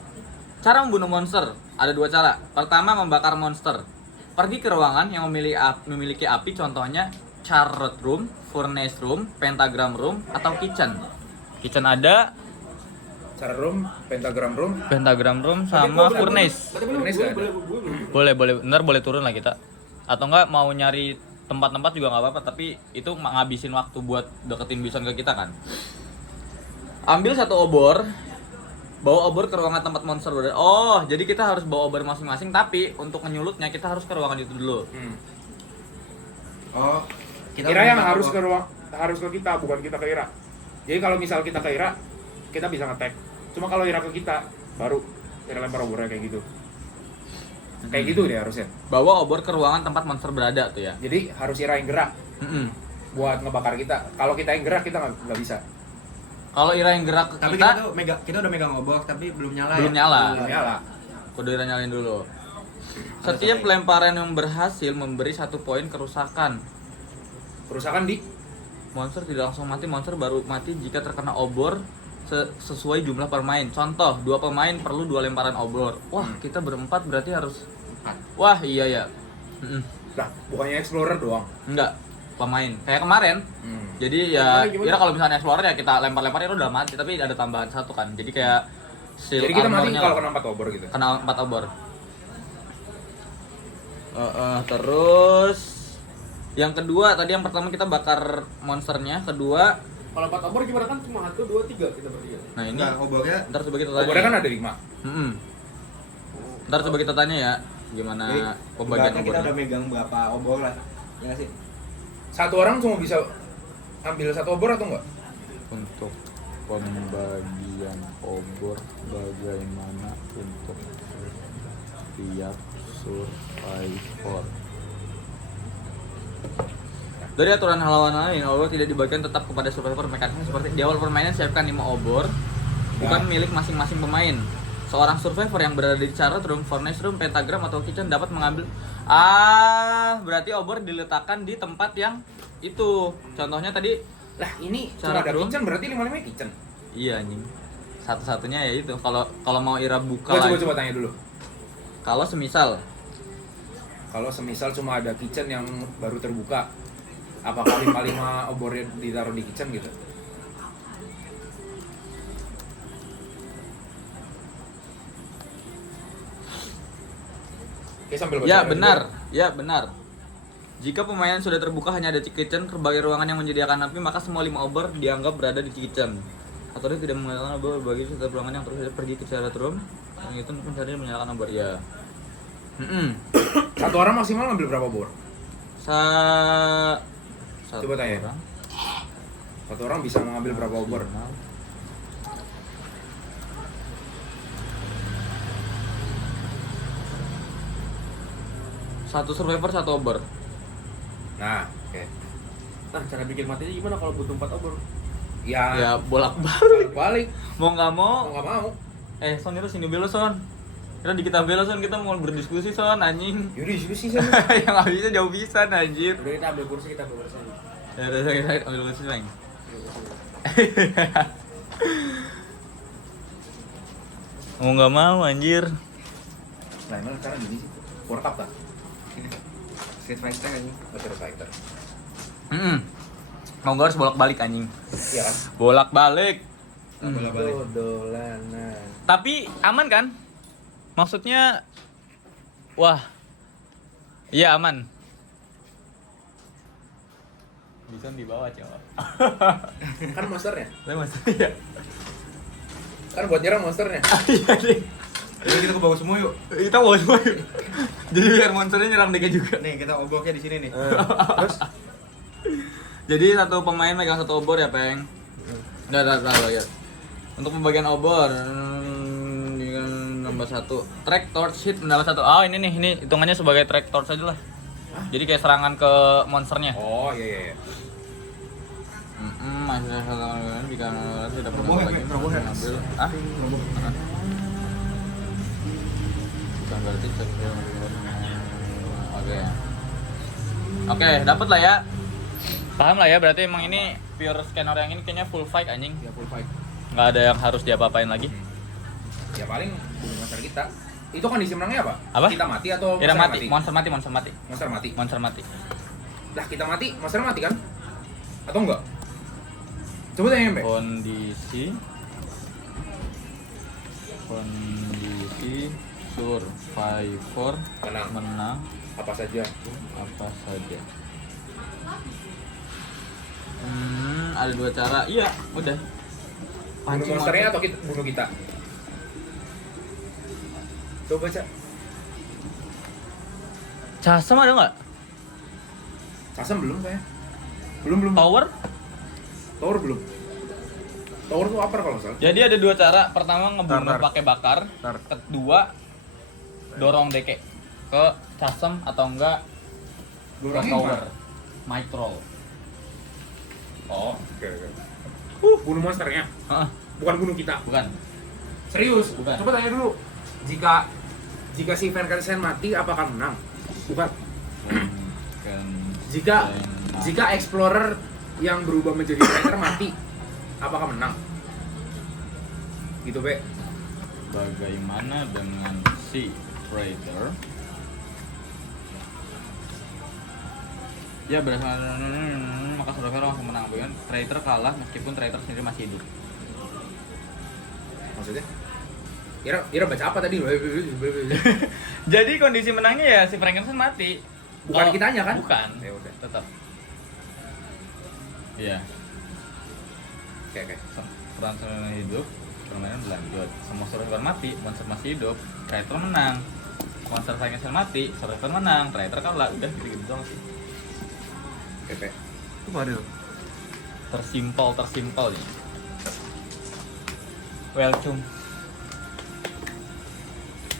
cara membunuh monster. Ada 2 cara. Pertama, membakar monster. Pergi ke ruangan yang memiliki api, contohnya Charlotte Room, Furnace Room, Pentagram Room, atau Kitchen. Kitchen ada, Cara room, pentagram room. Pentagram Room sama Furnace. Berarti belum Furnace nggak ada. Boleh, bener boleh turun lah kita. Atau enggak mau nyari tempat-tempat juga nggak apa-apa, tapi itu ngabisin waktu buat deketin Bison ke kita kan. Ambil 1 obor, bawa obor ke ruangan tempat monster udah. Oh, jadi kita harus bawa obor masing-masing, tapi untuk menyulutnya kita harus ke ruangan itu dulu. Oh, Ira yang minta harus obor. ke ruang, harus ke kita, bukan kita ke Ira. Jadi kalau misal kita ke Ira, kita bisa nge-tag. Cuma kalau Ira ke kita, baru Ira lempar obornya kayak gitu. Kayak gitu deh harusnya. Bawa obor ke ruangan tempat monster berada tuh ya. Jadi harus Ira yang gerak buat ngebakar kita. Kalau kita yang gerak kita nggak bisa. Kalau Ira yang gerak ke Tapi kita, kita udah megang obor tapi belum nyala. belum ya? nyala. Belum nyala. Kudu Ira nyalain dulu. Setiap pelemparan yang berhasil memberi 1 poin kerusakan. Kerusakan di Monster tidak langsung mati, monster baru mati jika terkena obor sesuai jumlah pemain. Contoh, 2 pemain perlu 2 lemparan obor. Wah, kita berempat berarti harus 4. Wah, iya ya. lah, bukannya explorer doang. Enggak, pemain. Kayak kemarin. Jadi ya, kira kalau misalnya explorer ya kita lempar-lempar itu udah mati, tapi ada tambahan 1 kan. Jadi kayak shield Jadi kita mati armornya kalau lah. kena 4 obor gitu. Kena 4 obor. Terus yang kedua, tadi yang pertama kita bakar monsternya, kedua Kalau 4 obor gimana kan cuma 1, 2, 3 kita bertiga. nah ini Enggak, obornya ntar coba kita tanya. Obornya kan ada 5. Ntar coba kita tanya ya gimana pembagian ibaratnya kita obornya. udah megang berapa obor lah. Ya nggak sih? Satu orang cuma bisa ambil 1 obor atau enggak? Untuk pembagian obor bagaimana untuk tiap survivor. Dari aturan halaman lain, obor tidak dibagikan tetap kepada survivor. Mekanisme seperti di awal permainan siapkan 5 obor, bukan milik masing-masing pemain. Seorang survivor yang berada di chariot room, furnace room, pentagram atau kitchen dapat mengambil. Berarti obor diletakkan di tempat yang itu. Contohnya tadi. Lah, ini cuma Chariot ada room. kitchen, berarti 5-5 kitchen. Iya anjing. Satu-satunya ya itu. Kalau mau Ira buka Gua lagi. coba tanya dulu. Kalau semisal Cuma ada kitchen yang baru terbuka, apakah 5-5 obornya ditaruh di kitchen gitu? Oke, sambil baca ya dulu. benar, ya benar. Jika pemainan sudah terbuka hanya ada kitchen, berbagai ruangan yang menyediakan api, maka semua 5 obor dianggap berada di kitchen. Atau dia tidak menggunakan obor bagi setiap ruangan yang terus saja pergi ke chariot room. Yang itu mencari menyalakan obor ya. Satu orang maksimal ngambil berapa obor? Satu Coba tanya. orang. Satu orang bisa mengambil berapa obor? Satu survivor 1 obor. Nah, oke. Nah, cara bikin matinya gimana kalau butuh 4 obor? Ya, Ya bolak-balik. balik. Mau nggak Mau mau. nggak mau. Son itu sini belo Son. Kita di kita belo Son, kita mau berdiskusi Son anjing. Yaudah, sudah sih saya. Yang nggak bisa jauh bisa anjir. Udah kita ambil kursi, kita ambil kursi. Ya udah kita ambil kursi Bang. Mau nggak mau anjir. Nah, emang sekarang gini sih. World Cup kan? Street Fighter kan. Street Fighter. Mau nggak harus bolak-balik anjing. Iya kan? Bolak-balik. Bola-balik. Dolanan. Tapi aman kan? Maksudnya wah. Iya aman. Bisa di bawah coba. Kan monsternya. Lah maksudnya. Kan buat nyerang monsternya. Iya deh. Jadi kita ke bawah semua yuk. Kita bawa semua yuk. Jadi biar monsternya nyerang dikit juga. Nih, kita obornya di sini nih. Terus Jadi satu pemain megang 1 obor ya, Peng. Udah lihat. Untuk pembagian obor nambah 1. Track torch hit menambah 1. Oh, ini nih, ini hitungannya sebagai track torch aja lah. Jadi kayak serangan ke monsternya. oh iya. Masih ada serangan jika tidak pernah Roboh ya, lagi roboh ya? mengambil. Bukan berarti Oke, dapat lah ya. Paham lah ya, berarti emang ini pure scanner yang ini kayaknya full fight anjing. Ya full fight. Nggak ada yang harus diapa-apain lagi. Ya paling bunuh monster kita. Itu kondisi menangnya apa? Apa? Kita mati atau Kira monster mati, monster mati. Monster mati. Monster mati. Lah kita mati, monster mati kan? Atau enggak? Coba tanya Mbak. Kondisi survivor menang Apa saja? apa saja. Ada 2 cara. Iya, udah. Bunuh monsternya atau kita bunuh kita? Coba baca. Casem ada nggak? Kasem belum kayak. Belum. Power? Tower belum. Tower tuh upper kalau nggak salah. Jadi ada dua cara. Pertama ngebunuh Tar. pakai bakar. Tar. Kedua dorong deke ke chasm atau enggak ke Dorongin tower. mana? Might roll. Oh, Oke. Bunuh monsternya, Heeh, bukan bunuh kita. bukan. Serius? Bukan. Coba tanya dulu. Jika si Van Kelsen mati, apakah menang? Bukan. Jika explorer yang berubah menjadi traitor mati, apakah menang? Gitu, Be. Bagaimana dengan si traitor? Ya berdasarkan maka survivor langsung menang. Bahkan traitor kalah meskipun traitor sendiri masih hidup. Maksudnya? Ira baca apa tadi? Jadi kondisi menangnya ya si Frankenstein mati. Bukan kitanya kan? Bukan. Ya udah. Tetap. Iya. Oke. Frankenstein hidup, permainan berlanjut. Semua survivor mati, monster masih hidup, traitor menang. Monster Frankenstein mati, survivor menang, traitor kalah. Udah gitu doang sih. Oke, Be. Itu Mario. Tersimpel nih. Welcome.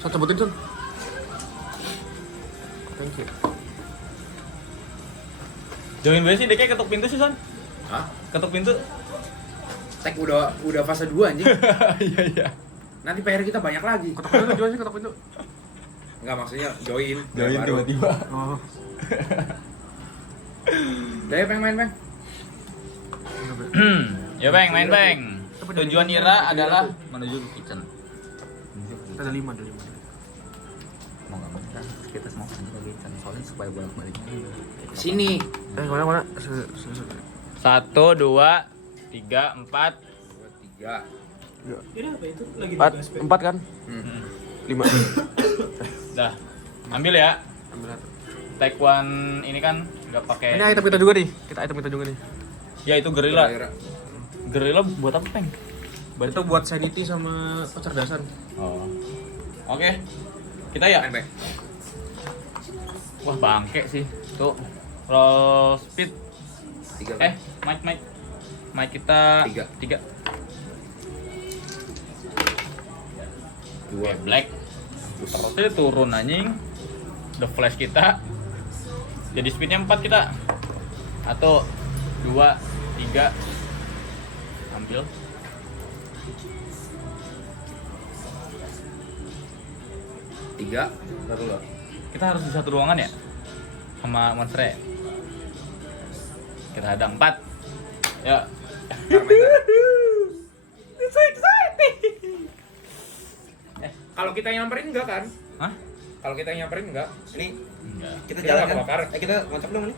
So cabutin Son. Thank you. Join gue sih, dia kayak ketuk pintu sih, Son. Hah? Ketuk pintu. Tag udah fase 2 anjing. Iya. Nanti PR kita banyak lagi. Ketok pintu gimana sih ketok pintu? Enggak, maksudnya join. Join Baru. tiba-tiba. Oh. Udah ya, main. Ya Bang, main Bang. Tujuan Ira adalah menuju ke kitchen. Ada 5. Mau nggak mau kita semua kan ke kitchen soalnya supaya bolak-balik. Sini. Mana? 1, 2, 3, 4. 2, 3. Ini apa itu? Lagi 4 kan? 5. Dah. Ambil ya. Ambil satu. Take one ini kan nggak pakai. Ini item kita juga nih. Item kita juga nih. Ya itu gorilla. Gorilla buat apa Peng? Itu buat sanity sama kecerdasan. Oh. Oke. Kita ya. Main, Bang. Wah bangke sih. Tuh. Roll speed. 3 kan? Mic kita Tiga. 3. 2. Black. Terusnya turun anjing. The flash kita. Jadi speednya 4 kita. 1, 2, 3. Ambil. Tiga. Kita harus di satu ruangan ya? Sama monster ya? Kita ada 4. Ya. So exciting. Kalau kita yang nyamperin enggak kan? Hah? Kalau kita yang nyamperin enggak? Ini Enggak. kita Kita jalan nggak kan? kebakar. Kita ngocok dong ini.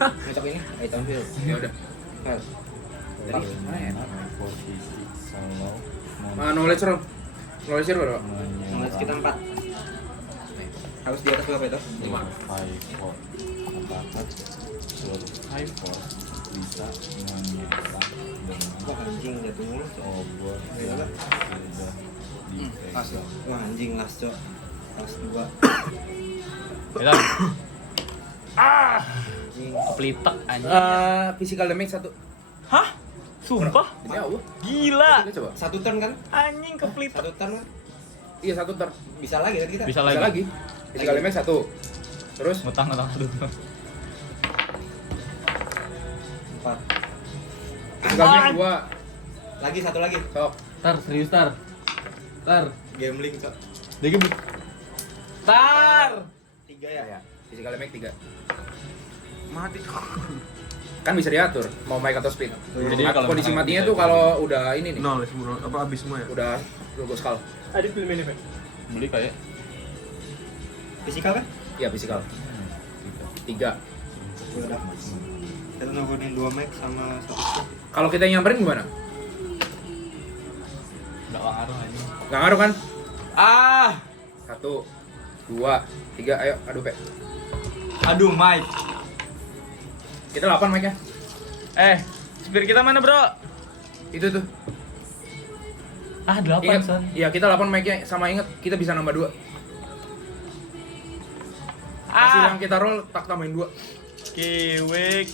Ngocok ini, item field. Ya udah. Nah, Jadi mana ya? Posisi solo. Knowledge roll. Knowledge roll berapa? knowledge kita 4. Harus di atas berapa itu? 5. Apakah survivor bisa menyerang dengan Wah anjing jatuh mulu. obor yang Ayolah. sudah dipegang? Wah anjing las cok. Las 2. Kita Anjing. kepelitek anjing. Physical damage 1. Hah? Sumpah? Demi Allah. Gila. Kita coba. 1 turn kan? Anjing kepelitek. 1 turn kan? Iya, 1 turn. Bisa lagi kan kita? Bisa Bisa lagi. lagi. Physical damage 1. Terus Ngutang aduh. 4. physical damage 2. Lagi 1 lagi. Sok. Tar serius tar. Tar. Gambling cok. Dia Tar. 3 ya? Physical damage 3. Mati. Kan bisa diatur mau mic atau speed. Jadi kalau Kondisi misalkan matinya bisa tuh kalau udah ini nih. Nol semua apa habis semua ya? Udah logo skull. Ada film ini, Pak. Beli kayak Fisikal kan? Iya, physical. 3. Udah. Kita nungguin 2 mic sama 1 stick. Kalau kita yang nyamperin gimana? enggak ngaruh anjing. Nggak ngaruh kan? Ah. 1, 2, 3, ayo adu Pe. Aduh, Mike. Kita 8 mic-nya. Spear kita mana, Bro? Itu tuh. Ah, 8, Ingat, Son. iya kita 8 mic-nya sama inget kita bisa nambah 2. Hasil yang kita roll tak tambahin 2. Kiwik.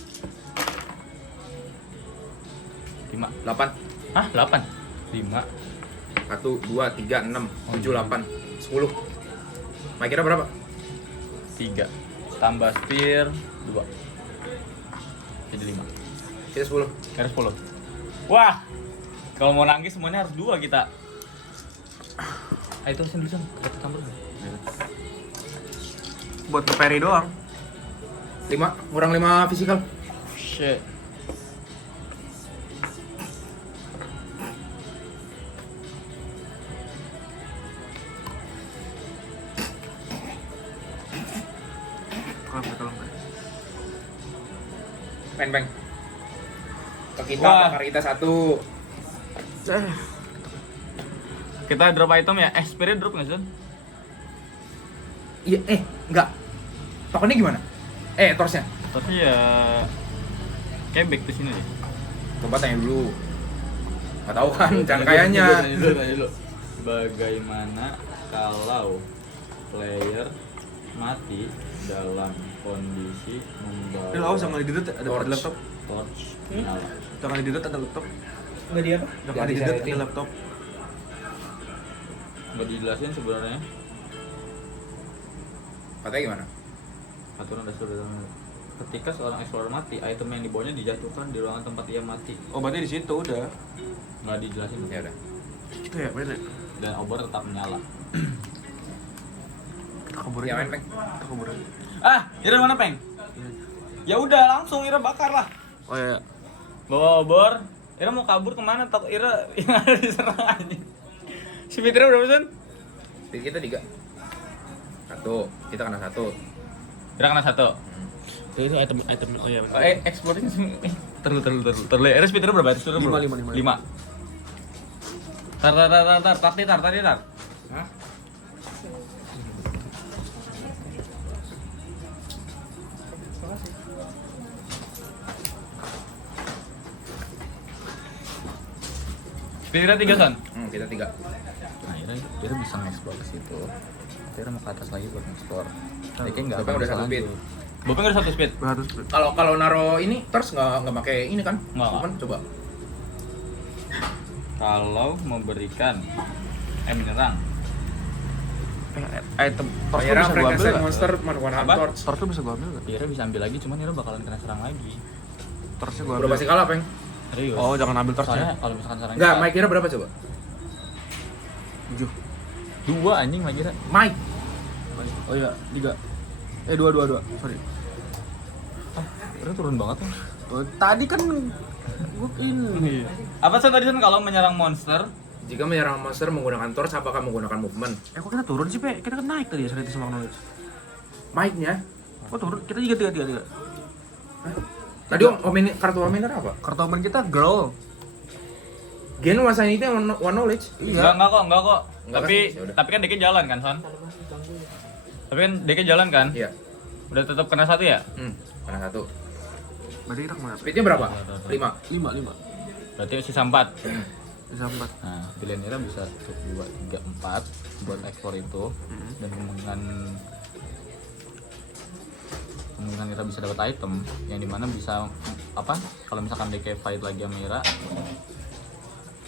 8. Hah, 8? 5. 1, 2, 3, 6, 7, 8, 10. Mike kira berapa? 3 tambah spear 2 jadi 5. Kita 10. Kira 10. Wah, kalau mau nangis semuanya harus 2 kita. Ayo terusin dulu, kita campur. Buat nge-parry doang. 5, kurang 5 physical. Shit. Tolong. Peng. Ke kita, Wah. bakar kita 1. Kita drop item ya. Spirit drop nggak sih? Iya, enggak. Tokennya gimana? Torchnya. Tapi ya kayak back ke sini deh. Coba tanya dulu. Nggak tahu kan, jangan kayaknya. Tanya dulu. Bagaimana kalau player mati dalam kondisi membawa Ini awas jangan di-delete ada Torch. laptop. torch nyala? Jangan di-delete ada laptop. Nggak di apa? Jangan Jadi di-delete setting. ada laptop. Nggak dijelasin sebenarnya. Katanya gimana? Aturan dasar dalam ketika seorang explorer mati, item yang dibawanya dijatuhkan di ruangan tempat ia mati. Oh, berarti di situ udah. Nggak dijelasin. Ya udah. Gitu ya, bener. Dan obor tetap menyala. Kita kaburin. Ya main, Peng. Kita kaburin. Ah, Ira mana peng? Ya udah langsung Ira bakar lah. Oh iya. Bawa obor. Ira mau kabur kemana? Tak Ira yang ada diserang aja. Si Fitra berapa sen? Speed kita 3. 1, kita kena 1. Ira kena 1. Itu item oh iya. Exploring terlalu. Ira speed Ira berapa? Speed Ira berapa? 5. 5. Tar. Hah? Speed Ira 3 son. Kita 3. Nah, Ira bisa nge-explore ke situ. Ira mau ke atas lagi buat nge-explore. Dia kayak nggak Bopeng udah 1 speed. Bopeng udah 1 speed. Harus. Kalau naro ini terus nggak pakai ini kan? Nggak. Cuman coba. Kalau memberikan menyerang. Item torch Ira bisa gua ambil. Frankenstein nggak? monster warna Apa? torch. Torch bisa gua ambil enggak? Ira bisa ambil lagi, cuman Ira bakalan kena serang lagi. Torchnya gua ambil. Berapa sih kalah, Peng? Serius. Oh, jangan ambil torchnya. Soalnya kalau misalkan serang Enggak, Mike kira berapa coba? 7. 2 anjing lagi Ira. Mike. Oh iya, 3. 2. Sorry. Ira turun banget kan. Oh, tadi kan gua ini. Apa sih tadi San kalau menyerang monster? Jika menyerang monster menggunakan torch, apakah menggunakan movement? Kok kita turun sih, Pe? Kita kan naik tadi ya, Sanity sama Knowledge. Mike-nya? Kok turun? Kita 3. Tadi kartu Ominer apa? Kartu aman kita girl. Gen masa ini yang one knowledge. Iya. Enggak kok. Enggak Tapi kan? Ya udah. tapi kan deknya jalan kan, San? Tapi kan deknya jalan kan? Iya. Udah tetap kena 1 ya? Kena 1. Berarti kita kemana? Speednya berapa? 5. 5. Berarti sisa 4. Bisa 4. Nah, pilihan Ira bisa 1, 2, 3, 4 buat ekspor itu. Dan kemungkinan Ira bisa dapat item yang dimana bisa apa? Kalau misalkan DK fight lagi sama Ira,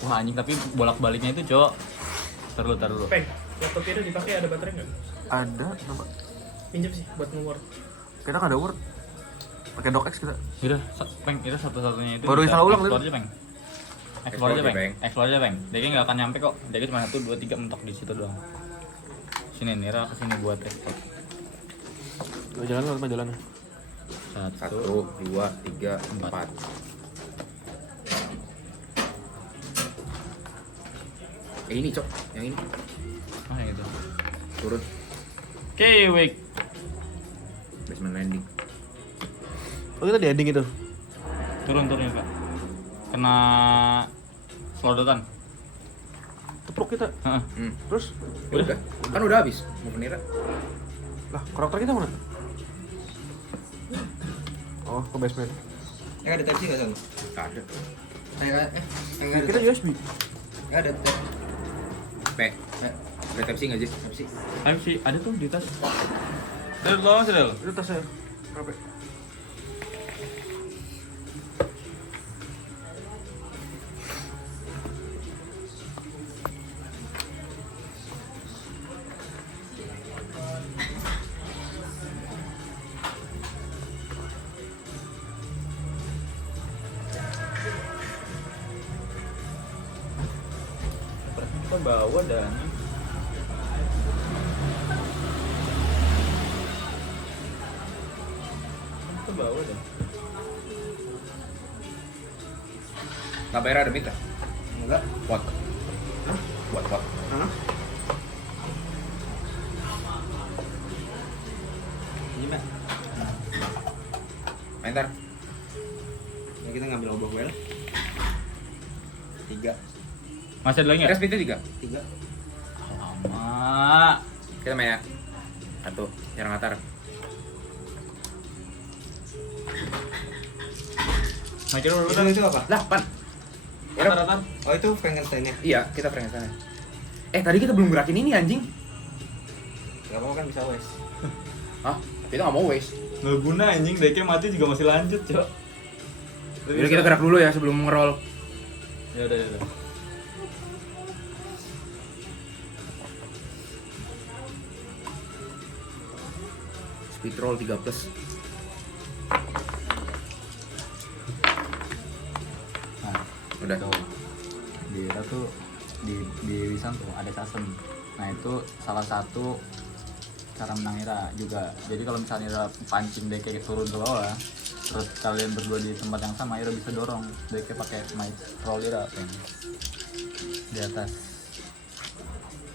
wah anjing, tapi bolak-baliknya itu, Cok. Taruh dulu. Peng, laptop itu dipakai ada baterai nggak? Ada, coba. Pinjam sih buat nomor. Kita nggak ada word. Pakai docx kita. Peng, Ira satu-satunya itu Baru bisa install ulang, explore Lin. aja, Peng. Explore aja, Peng. Explore aja, Peng. DK nggak akan nyampe kok. DK cuma 1, 2, 3 mentok di situ doang. Sini Ira kesini buat ekspor. Jalan lah, jalan. 1, 2, 3, 4. Ini, Cok. Yang ini. Ah, yang itu. Turun. Kiwik. Basement landing. Oh, kita di ending itu. Turun ya, Pak. Kena selodotan. Tepruk kita. Heeh. Terus Udah. Kan udah habis. Mau penira. lah, karakter kita mana? Oh, ke basement. Ada type C nggak San? Ada. Enggak ada. Kita USB. Nggak ada. Ada type C nggak sih? Type C. Ayo sih, ada tuh di tas. Dari tolong sih, Del. Itu tasnya. Berapa? bawa dan ke bawah dah. Nggak ada mita. Enggak. What? What? Hah? Gimana? Main tar. Ya kita ngambil obah well. 3. Masih ada lagi nggak? Res mita 3. 3. Lama. Kita main ya. 1, nyerang atar. Nah, kira udah Itu apa? 8. Rata-rata. Oh itu Frankenstein-nya. Iya, kita Frankenstein. Tadi kita belum gerakin ini anjing. Gak apa-apa kan bisa wes. Hah? Kita nggak mau waste. Nggak guna anjing, decknya mati juga masih lanjut, Cok. Jadi kita gerak dulu ya sebelum nge-roll. Ya udah, ya udah. Speed roll 3+. Nah, Udah. tuh. Di Ira tuh di Wisan tuh ada custom. Nah, itu salah satu cara menang Ira juga. Jadi kalau misalnya Ira pancing decknya turun ke bawah, terus kalian berdua di tempat yang sama, Ira bisa dorong decknya pakai mic roll Ira kan. Di atas.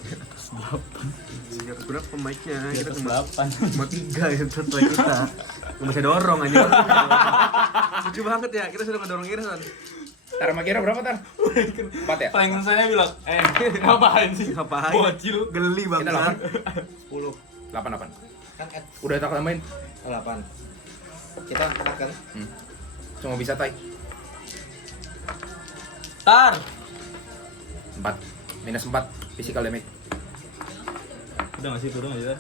Di atas 8. Berapa mic-nya? Di Kita atas cuma 8. cuma 3 ya setelah kita. Nggak bisa dorong aja. Lucu banget ya, kita sudah ngedorong Ira kan. Tar sama Kira berapa tar? 4 ya? Paling saya bilang, ngapain sih? Ngapain? Bocil. Geli banget. Kita 10. 8. Kan at Udah tak tambahin. 8. Kita 4 kan? Cuma bisa tai. Tar. 4. -4 physical damage. Udah nggak sih turun aja?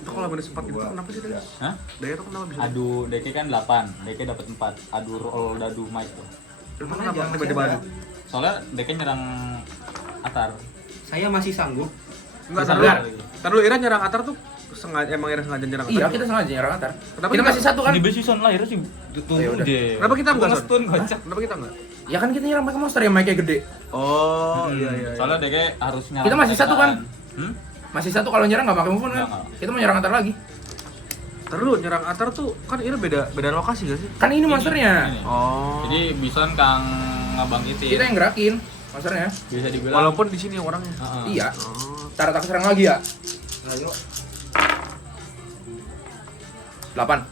Itu kalau ada sempat itu kenapa sih dia? Hah? Daya itu kenapa bisa? Adu DK kan 8, DK dapat 4. Adu roll dadu mic tuh. Itu Mana kenapa jangan tiba-tiba ada. adu? Soalnya DK nyerang Atar. Saya masih sanggup. Enggak, Bisa tar dulu. luar. Tar dulu Ira nyerang Atar tuh sengaja, emang Ira sengaja nyerang Atar. Iya, kita sengaja nyerang atar. Kenapa Kita kita- masih 1 kan? Di base season lahir sih Oh, ya tunggu udah. deh. Kenapa kita enggak? Gua Son? stun kocak. Kenapa kita enggak? Ya kan kita nyerang pakai monster yang mic-nya gede. Oh, iya. Soalnya DK harus nyerang. Kita masih 1 kan? Hmm? Masih 1 kalau nyerang nggak pakai move on kan? Nggak. Kita mau nyerang atar lagi. Tar dulu nyerang Atar tuh kan Ira beda lokasi gak sih? Kan ini monsternya. Ini. Oh. Jadi Bison Kang ngabangkitin. Kita yang gerakin monsternya. Bisa dibilang. Walaupun di sini orangnya. Heeh. Iya. Oh. Tar tak serang lagi ya. Nah, yuk. 8.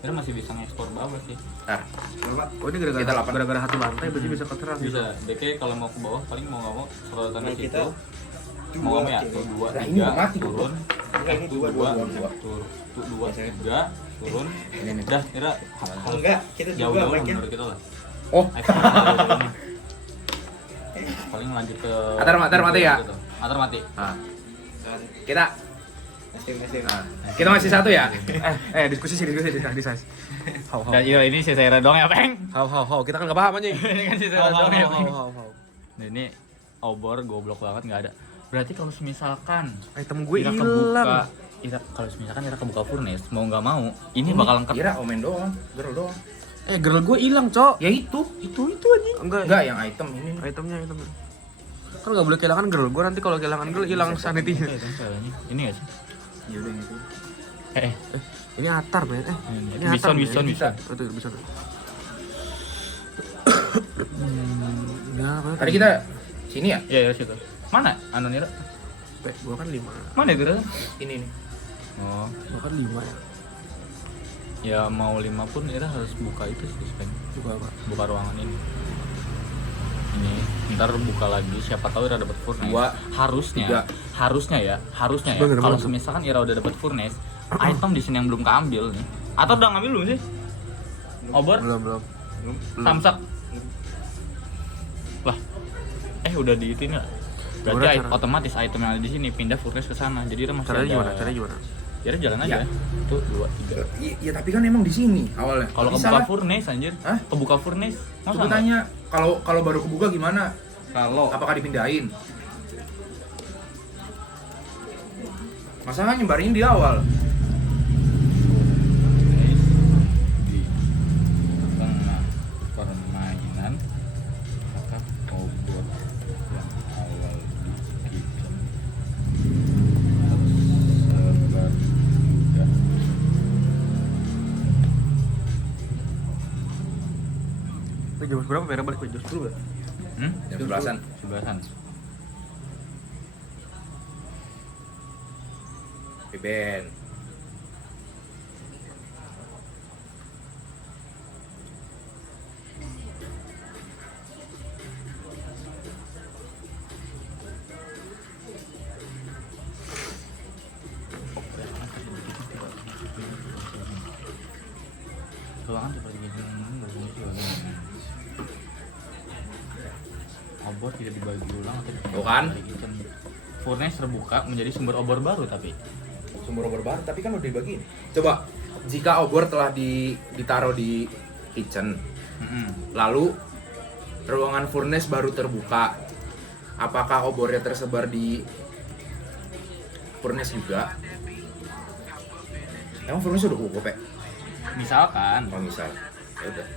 Kita masih bisa ngekspor bawah sih. Tar. Berapa? Oh ini Kita gara-gara 8. gara-gara satu lantai berarti bisa keterang. Bisa. DK kalau mau ke bawah paling mau nggak mau sorotan Nah, di kita situ. Mau nggak mau ya? Tuh 2, Nah, ini 3, mau mati, turun. Enggak, ini 2 dua. Tuh 2, 3, turun. Ini nih. Udah, Ira. Enggak, kita Jauh juga lah mic-nya. menurut kita lah. Oh, Paling lanjut ke Atar mati ya? gitu. Atar mati. nah, Dan kita STM. nah, kita masih 1 ya. Diskusi di size. Hau. Dan ini si Saira doang ya, Peng. Hau. Kita kan enggak paham anjing. Ini kan si Saira doang ya, Peng. Hau. Nah, ini obor goblok banget nggak ada. Berarti kalau misalkan Item gue Ira hilang. kalau misalkan Ira kebuka furnace, mau nggak mau, ini bakal lengkap. Kira omen doang, girl doang. Girl gue hilang, Cok. Ya itu. Itu anjing. Enggak yang item ini. Itemnya. Kan nggak boleh kehilangan girl. Gue nanti kalau kehilangan girl hilang sanity-nya. Ini nggak sih? Ya udah itu. Ini Atar, men. Ini Atar. Bison. Itu bisa. Ya, apa? Tadi kita sini ya? Iya, situ. Mana? Anon Ira? Gua kan 5. Mana Ira? Ini nih. Oh, Gua kan 5 ya. ya mau 5 pun Ira harus buka itu sih, Peng. Juga apa? Buka ruangan ini. Ini ntar buka lagi, siapa tahu Ira dapat furnace. 2, harusnya ya Bener, kalau bener. misalkan Ira udah dapat furnace, item di sini yang belum keambil nih, atau udah ngambil belum sih? Obor, Belum. samsak lah, udah di itu nggak? Berarti Gimana cara- otomatis item yang ada di sini pindah furnace ke sana, jadi Ira masih Caranya ada. gimana? Ira jalan aja, Ya. tuh 2, 3. Ya tapi kan emang di sini awalnya. Kalau Bisa kebuka lah. furnace anjir, Hah? kebuka furnace, masa Coba nggak? tanya kalau baru kebuka gimana? Kalau Apakah dipindahin? Masalahnya nyebarin di awal. di tengah permainan maka Jam berapa Pera balik? Jam 10 gak? Jam 11-an. 11-an. Ben. Ruangan seperti ini berfungsi bagaimana? Obor tidak dibagi ulang atau Tuh kan? kitchen. Furnace terbuka menjadi sumber obor baru tapi Sumber obor baru, tapi kan udah dibagiin. Coba, jika obor telah ditaruh di kitchen, lalu ruangan furnace baru terbuka, apakah obornya tersebar di furnace juga? Emang furnace udah cukup, Pe? misalkan Oh, misal. Ya udah.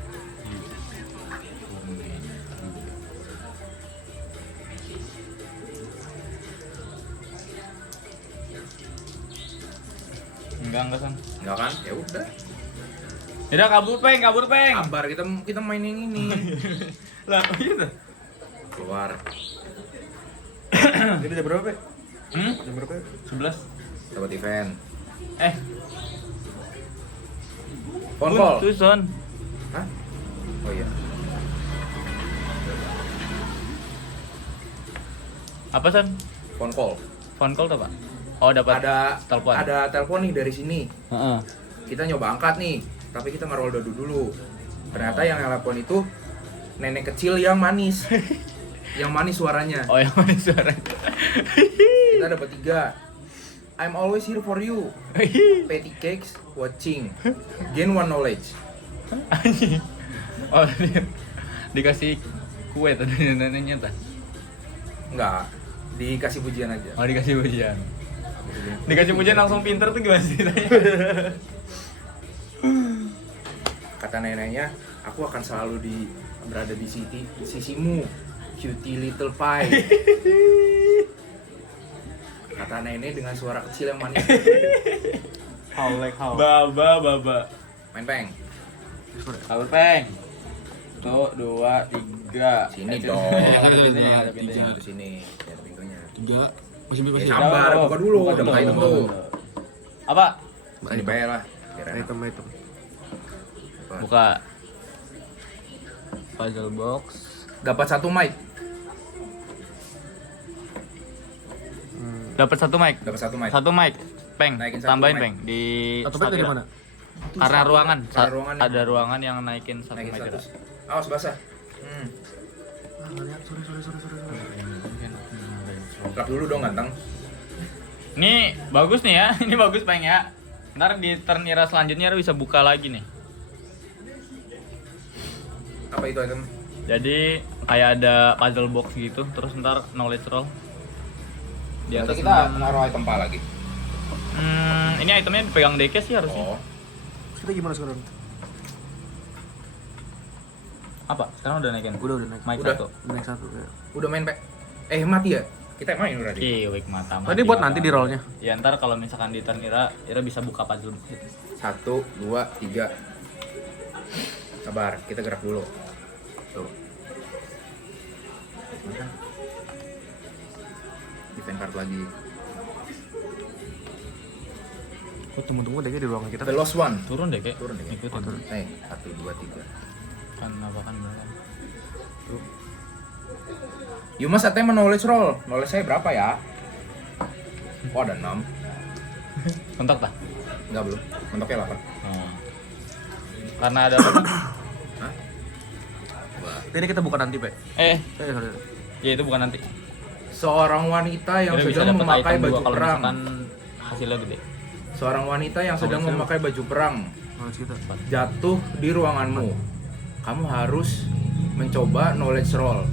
enggak san. Enggak kan? Ya udah. Udah kabur peng. Kabar kita main yang ini. Lah gitu. Keluar. Jadi jam berapa, Pe? Hmm? Jam berapa? 11. Dapat event. Eh, Phone call. tuh son. Hah? Oh iya. Apa san? Phone call. Phone call tuh pak? Oh dapat. Ada telepon. Ada telepon nih dari sini. Heeh. Kita nyoba angkat nih, tapi kita ngeroll dadu dulu. Ternyata yang telepon itu nenek kecil yang manis. Yang manis suaranya. Oh yang mana suara? Kita dapat 3. I'm always here for you. Petty cakes watching. Gain one knowledge. Anjing. Oh dikasih kue tadi neneknya tah. Enggak, dikasih pujian aja. Oh dikasih pujian. Dikasih pujian langsung pinter tuh gimana sih? Kata neneknya, aku akan selalu berada di sisimu, cutie little pie. Kata nenek dengan suara kecil yang manis. Baba. Main peng. Kabur peng. Tuh 2, 3. Sini dong. Ada pintunya, ada pintunya. Sini, sini. Ada pintunya. 3. Masih Ya, sabar, buka dulu. Dapat item tuh. Apa? Bukan dibayar lah. Biar enak. Item. Buka. Puzzle box. Dapat 1 mic. Dapat 1 mic. Dapat 1 mic. 1 mic. Peng, Naikin 1 tambahin mic. peng di Atau Pe dari Statira. mana? Karena ruangan. Karena ruangan ya. Ada ruangan yang naikin 1 Naikin mic. 100. Awas basah. Sorry. Lap dulu dong ganteng. Ini bagus nih ya. Ini bagus peng ya. Ntar di turn era selanjutnya lu bisa buka lagi nih. Apa itu item? Jadi kayak ada puzzle box gitu, terus ntar knowledge roll. Di atas Nanti kita naruh item apa lagi? ini itemnya dipegang DK sih harusnya. Oh, Kita gimana sekarang? Apa? Sekarang udah naikin? Udah naik. Mic Udah. 1. Naik 1 ya. udah main Pe. Mati ya? Kita main berarti. Wik mata. Tadi buat nanti di rollnya. Ya ntar kalau misalkan di turn Ira bisa buka puzzle box itu. 1, 2, 3. Sabar, kita gerak dulu. Tuh. Makan. Event card lagi. Oh, tunggu deh di ruangan kita. The lost one. Turun deh kayak. Turun deh, Kek. Ikutin. 1, 2, 3. Kan apa kan beneran. You must attempt a knowledge roll. Knowledge saya berapa ya? Oh, ada 6. Kontak tak? Enggak belum. Mentoknya 8. Oh. Karena ada Hah? Ini kita buka nanti, Pe. Sorry. ya itu bukan nanti. Seorang wanita yang Ira bisa sedang dapet memakai item baju 2 kalau perang. misalkan hasilnya gede. Seorang wanita yang sedang memakai baju perang Knowledge kita. jatuh di ruanganmu. Kamu harus mencoba knowledge roll.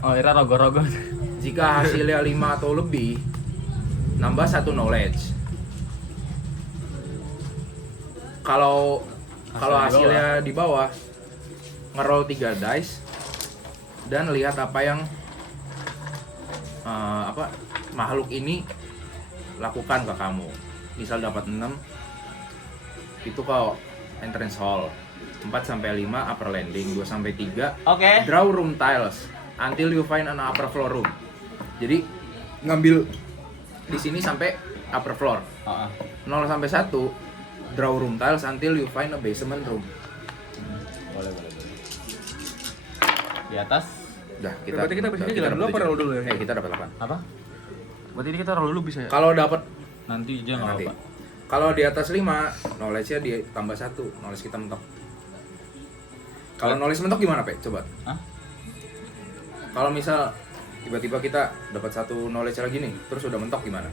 Oh, Ira rogo-rogo. Jika hasilnya 5 atau lebih, nambah 1 knowledge. Kalau hasilnya di bawah, ngeroll 3 dice dan lihat apa yang makhluk ini lakukan ke kamu. Misal dapat 6, itu kalau entrance hall. 4 sampai 5 upper landing, 2 sampai 3 Oke. draw room tiles until you find an upper floor room. Jadi ngambil di sini sampai upper floor. Heeh. 0 sampai 1 draw room tiles until you find a basement room. Boleh. Di atas Udah, Berarti kita udah, posisinya jalan dulu dapet apa roll 7. dulu ya? Kita dapat 8. apa? Berarti ini kita roll dulu bisa ya? Kalau dapat Nanti aja nggak nanti. apa. Kalau di atas 5, knowledge-nya ditambah 1, knowledge kita mentok. Kalau knowledge mentok gimana, Pe? Coba. Hah? Kalau misal tiba-tiba kita dapat 1 knowledge lagi nih, terus udah mentok gimana?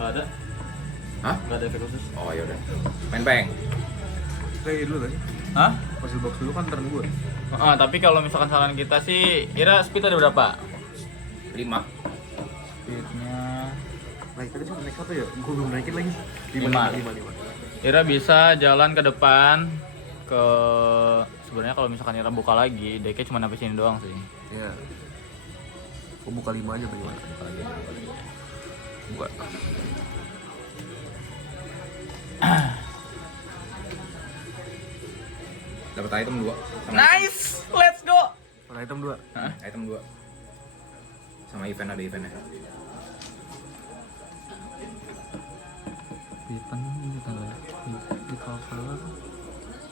Nggak ada. Hah? Nggak ada efek khusus. Oh ya udah. Main peng. Kayak dulu tadi. Hah? Puzzle box dulu kan turn gue. Tapi kalau misalkan saran kita sih, Ira speed ada berapa? 5. Speednya Naik tadi naik apa ya? Gue belum naikin lagi. 5. 5. Ira bisa jalan ke depan ke sebenarnya kalau misalkan Ira buka lagi, decknya cuma sampai sini doang sih. Iya. Gue buka 5 aja bagaimana? Buka. Dapat item 2. Nice, let's go. Mana item 2? Item 2. Sama event ada eventnya. Weapon di cover,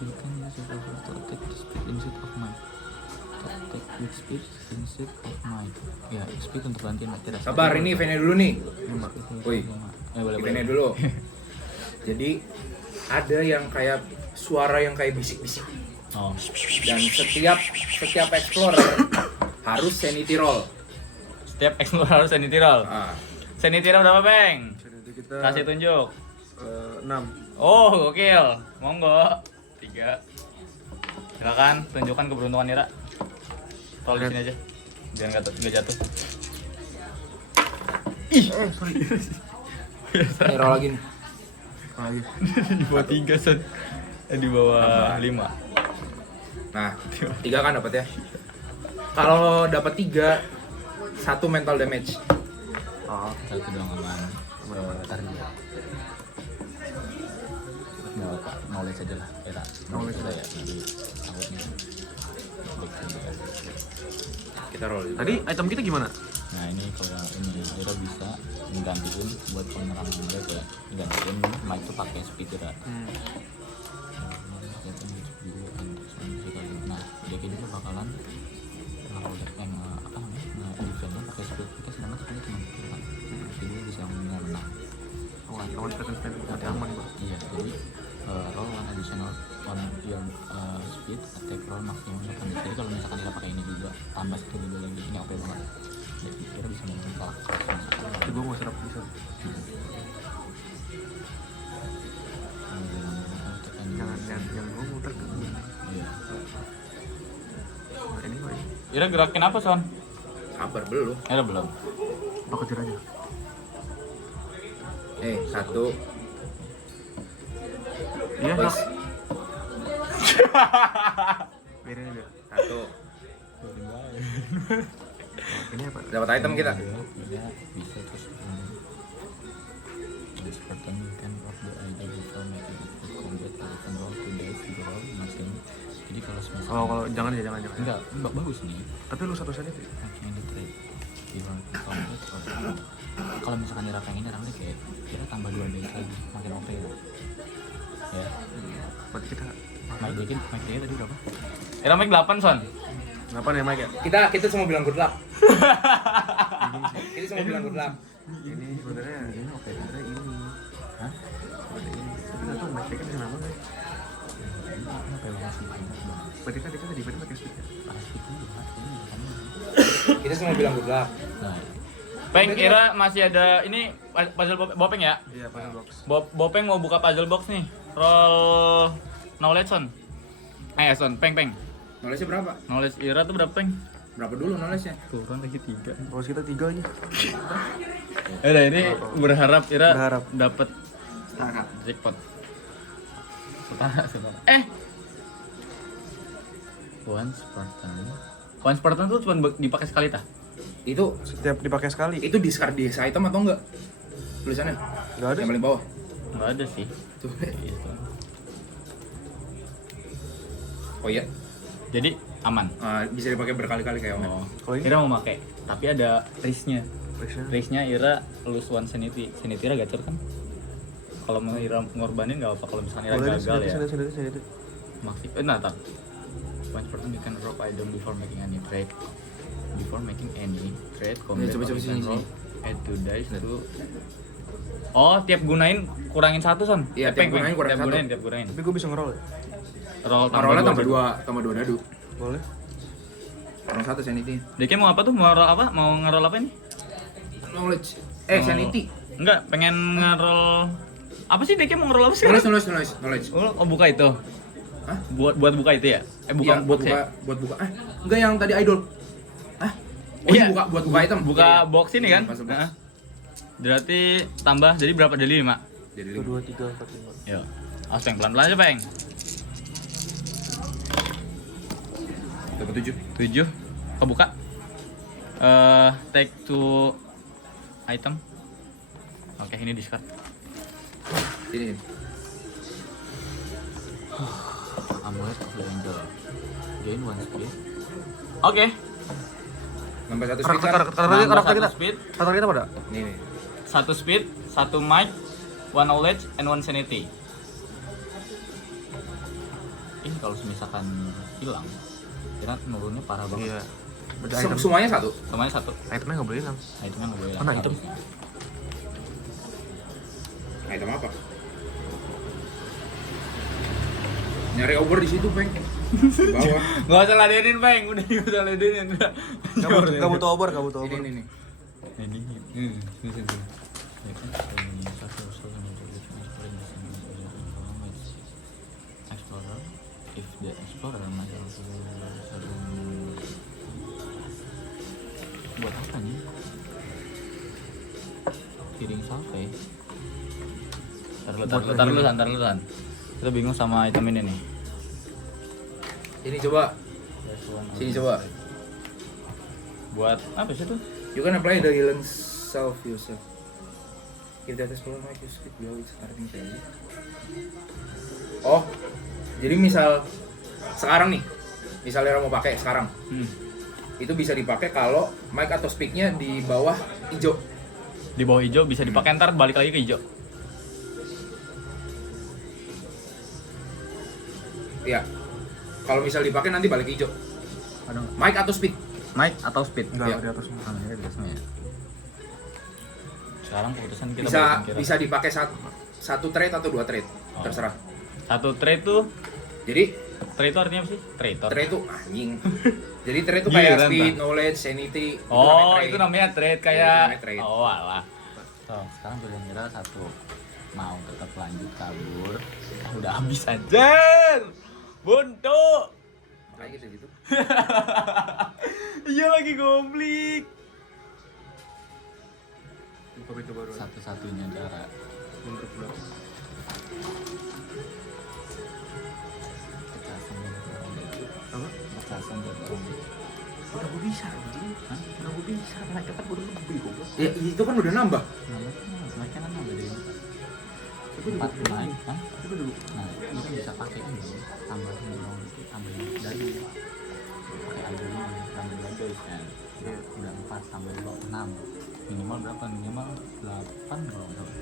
you can use it over to attack the speed instead of mine. To attack with speed instead of mine. Ya, speed untuk gantiin mati rasa. Sabar, ini eventnya dulu nih. Woi, boleh. eventnya dulu. Jadi ada yang kayak suara yang kayak bisik-bisik. Oh. Dan setiap explorer harus sanity roll. Setiap explore harus sanity roll. Ah, Sanity roll berapa, Bang? Jadi kita Kasih tunjuk. 6. Oh, gokil. Monggo. 3. Silakan tunjukkan keberuntungan Ira. Roll di sini aja. Biar nggak jatuh. Sorry. ini roll lagi nih. Lagi. Di bawah 3 set. Di bawah 5. Nah, 3 kan dapat ya. Kalau dapat 3, 1 mental damage. Oh, Satu doang aman. Target. Nggak apa, knowledge aja lah. Ira. Knowledge aja ya. Jadi takutnya. Kita roll juga. tadi item kita gimana? Nah ini kalau yang ini Ira bisa menggantiin buat penyerang mereka ya. Gantiin mic itu pakai speed Ira. Nah, dia juga bakalan kalau udah yang apa namanya defense-nya pakai speed kita sedangkan sebenarnya cuma kan. Jadi dia bisa menang. Oh, lawan kita kan mati aman, Bang. Iya, jadi roll one additional on your speed attack roll maximum 8. Jadi kalau misalkan kita pakai ini juga tambah satu juga lagi ini oke banget. Jadi kita bisa menang kalah. Tapi gue mau serap bisa. Jangan gue muter ke. Iya. Nah, ini Pak. Ira gerakin apa Son? Sabar belum. Ira belum. Apa kejar aja? 1. Iya, Wes. Dok. Biarin aja. 1. Ini apa? Dapat item kita. Iya, bisa terus. This person can rock the idea before making it to combat or even roll to dice to roll maximum. Jadi kalau semasa Kalau jangan ya, jangan. enggak bagus nih. Tapi lu satu sanity. Action the trade. Even combat or kalau misalkan Ira pengen nyerangnya kayak Ira tambah 2 dice lagi makin oke ya. Ya. Berarti kita Mike dia tadi berapa? Ira Mike 8 Son. kenapa nih Mike ya? Kita semua bilang good luck. Kita semua bilang good luck. Ini sebenarnya ini oke, sebenarnya ini. Hah? Sebenarnya ini. Tapi nggak tahu Mike kan kenapa nih? Kenapa ya masih banyak banget? Berarti kan kita tadi pakai speed ya? Pasti itu ya. Kita semua bilang good luck. Nah, Peng, Ira masih ada ini puzzle Bopeng ya? Iya, puzzle box. Bopeng mau buka puzzle box nih. Roll knowledge Son. Son, Peng. Knowledge-nya berapa? Knowledge Ira tuh berapa Peng? Berapa dulu knowledge-nya? Kurang lagi 3. Kalau kita 3 aja. Udah ini berharap Ira Berharap. dapat Setara. jackpot. Setara. Once per turn. Once per turn tuh cuma dipakai sekali tah? Itu Setiap dipakai sekali. itu discard di item atau enggak? Tulisannya Enggak ada. yang paling bawah. Nggak ada sih. Tuh. Gitu. Oh iya. Jadi aman. Bisa dipakai berkali-kali kayak Omen. Oh. Kalau ini? Ira mau pakai, tapi ada risknya. Risknya? Risknya Ira lose one sanity. Sanity Ira gacor kan? Kalau mau Ira ngorbanin nggak apa. Kalau misalnya Ira Boleh deh, gagal ya. sini. Maksud, nah tak. Once per turn you can drop item before making any trade. Before making any trade, combat coba, or you sini, can roll add 2 dice to. Oh, tiap gunain kurangin 1 son. Iya, tiap gunain kurangin satu. Tiap gunain. Tapi gue bisa nge-roll ya? Roll Rollnya tambah 2. tambah 2 dadu. Boleh. Orang satu sanity. Deke mau apa tuh? Mau roll apa? Mau nge-roll apa nih? Knowledge. Oh. Sanity. Enggak, pengen nge-roll apa sih Deke mau nge-roll apa sih? Knowledge. Oh, buka itu. Hah? Buat buka itu ya? Iya, Bukan buat buka, saya. buat buka. Enggak yang tadi idol. Hah? Oh, Iya. ini buat buka item. Buka Iya, iya. box ini kan? Masuk box. Heeh. Berarti tambah jadi berapa? Jadi 5. Jadi 1, 2, 3, 4, 5. Yo. Awas Peng, pelan-pelan aja Peng. dapat 7. 7. Kebuka. Take to item. Oke, ini discard. Ini. Amulet of the Angel. Gain 1 speed. Oke. Nambah 1 speed. Nambah 1 speed, Karakter kita pada? Nih. 1 speed, 1 might, 1 knowledge, and 1 sanity. Ini kalau misalkan hilang, kira nurunnya parah banget. Iya. Beda item. Semuanya satu. Semuanya 1. Itemnya nggak boleh hilang. Itemnya nggak boleh hilang. Mana item? harusnya. Item apa? Nyari over di situ, Peng. Di bawah. Nggak usah ladenin, Peng. Udah nggak usah ladenin. Udah. Nggak butuh obor, nggak butuh obor. Ini. Ini. Explorer, if the explorer masih buat apa nih? Kiring salve. Tar lu san. Kita bingung sama item ini nih. Ini coba. Sini coba. Buat apa sih tuh? You can apply the healing self yourself. If that is problem, make you skip below its starting value. Oh, jadi misal sekarang nih, misalnya mau pakai sekarang, itu bisa dipakai kalau mic atau speaknya di bawah hijau. Di bawah hijau bisa dipakai, ntar balik lagi ke hijau. Iya. Kalau misal dipakai nanti balik hijau. Aduh. Mic atau speak. Mic atau speed? Enggak, Iya. di atasnya. Ini di atasnya ya. Sekarang keputusan kita Bisa balikin kira. bisa dipakai satu trade atau 2 trade, Oh. terserah. Satu trade tuh, Jadi trade itu artinya apa sih? Traitor. trade itu anjing. Jadi trade itu Giliran, kayak Pak. speed, knowledge, sanity. Oh, trade. itu namanya trade Iya, kayak. itu namanya trade. Oh, alah. So, sekarang gue kira satu mau tetap lanjut kabur. Udah habis aja. Buntu. Kayak gitu. Iya lagi goblik. Buka pintu baru. Satu-satunya cara. Mundur ke belakang. Apa? Bekasan dari orang. Udah gue bisa anjing. Hah? Udah gue bisa. Naik cepat gue udah lebih goblok. Ya itu kan udah nambah. Mereka kan ada dari Tapi udah 4 naik kan? Tapi dulu. Nah, ini kan bisa pakai kan bro. Tambahin dong itu, tambahin dari pakai aja ini, tambahin aja kan. Udah 4 tambah 2, 6. Minimal berapa? Minimal 8 kalau nggak salah.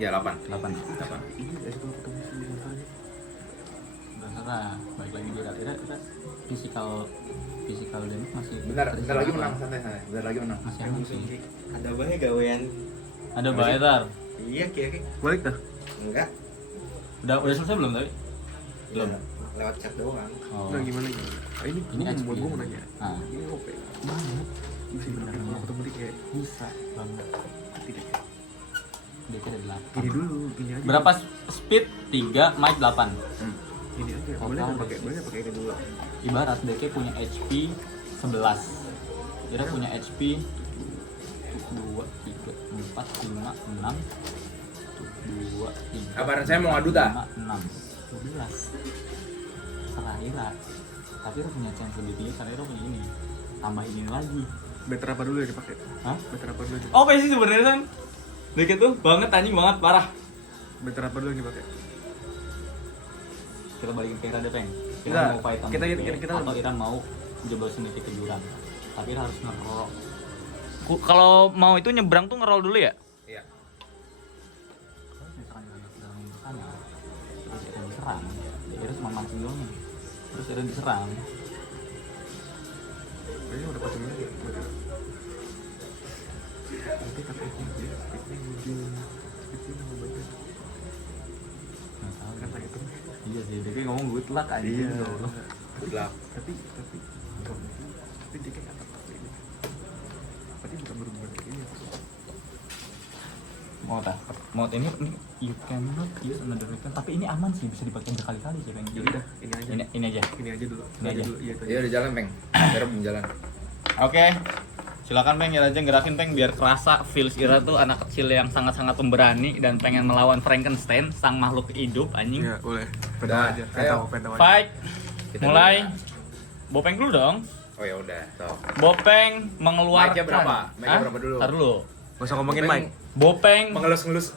Ya 8. 8 ya? 8. Ini dari sebelum ketemu si Gonzalo. Udah salah. Baik lagi dia kira physical damage masih Bentar lagi apa? menang, santai. Bentar lagi menang. Masih aman sih. Ada banyak gawean. Ada bayar. Iya kira Balik dah. enggak. Udah selesai belum tapi? Belum. Lewat chat doang. Oh. Udah gimana gitu. Ini Ini buat HP. gue mau nanya. Nah, Ini OP. banget. Bisa bener kalau ketemu dia kayak Bisa banget. tidak. Dia kira 8. Gini dulu, gini aja. Berapa speed? 3, mic 8. Gini aja. Boleh Total nggak pakai? Boleh nggak pakai ini dulu? Ibarat DK punya HP 11. Kira punya HP 2, 3, 4, 5, 6 2, 3 Kabaran saya mau ngadu, tak? 5, 6 12. Serah Ira. Tapi Iro punya chance lebih tinggi karena Iro punya ini. Tambah ini lagi. Better apa dulu yang dipakai? Hah? Better apa dulu? Oh, sih sebenarnya kan. Deket tuh banget anjing banget parah. Better apa dulu yang dipakai? Kita balikin ke Ira deh, Peng. Enggak, Mau fight sama kita- DP, kita- atau Ira mau jebol sendiri ke jurang. Tapi Ira harus ngerol. Kalau mau itu nyebrang tuh ngerol dulu ya? Iya. Terus misalkan Ira sedang ke sana, terus Ira diserang, ya Ira cuma mancing doang nih. Terus Ira diserang. Kayaknya udah pasti lagi. Tapi katanya dia speednya ujung. Speednya nama banyak. Nggak tahu. Kata itu. Iya sih, DP ngomong good luck anjing. Iya. Ya Allah. Good luck. Tapi dia kayak kata apa ini? Berarti bukan berhubungan kayak ini. Mode ini you cannot use another weapon, tapi ini aman sih, bisa dipakai berkali-kali sih, Peng. Ya udah, ini aja. Ini aja. Ini aja dulu. Ini aja. dulu. Iya, Iya udah jalan, Peng. Ira belum jalan. Oke, silakan Peng, Ira aja gerakin Peng biar kerasa feels Ira tuh anak kecil yang sangat-sangat pemberani dan pengen melawan Frankenstein, sang makhluk hidup anjing. Iya, boleh. Udah, Aja. ayo. Pengen tahu aja. Fight, Kita mulai. dulu. Bopeng dulu dong. Oh ya udah, stop. Bopeng mengeluarkan. Mic-nya berapa? Mic-nya Hah? berapa dulu? Ntar dulu. Gak usah ngomongin Bopeng Mike. Bopeng Mengelus-ngelus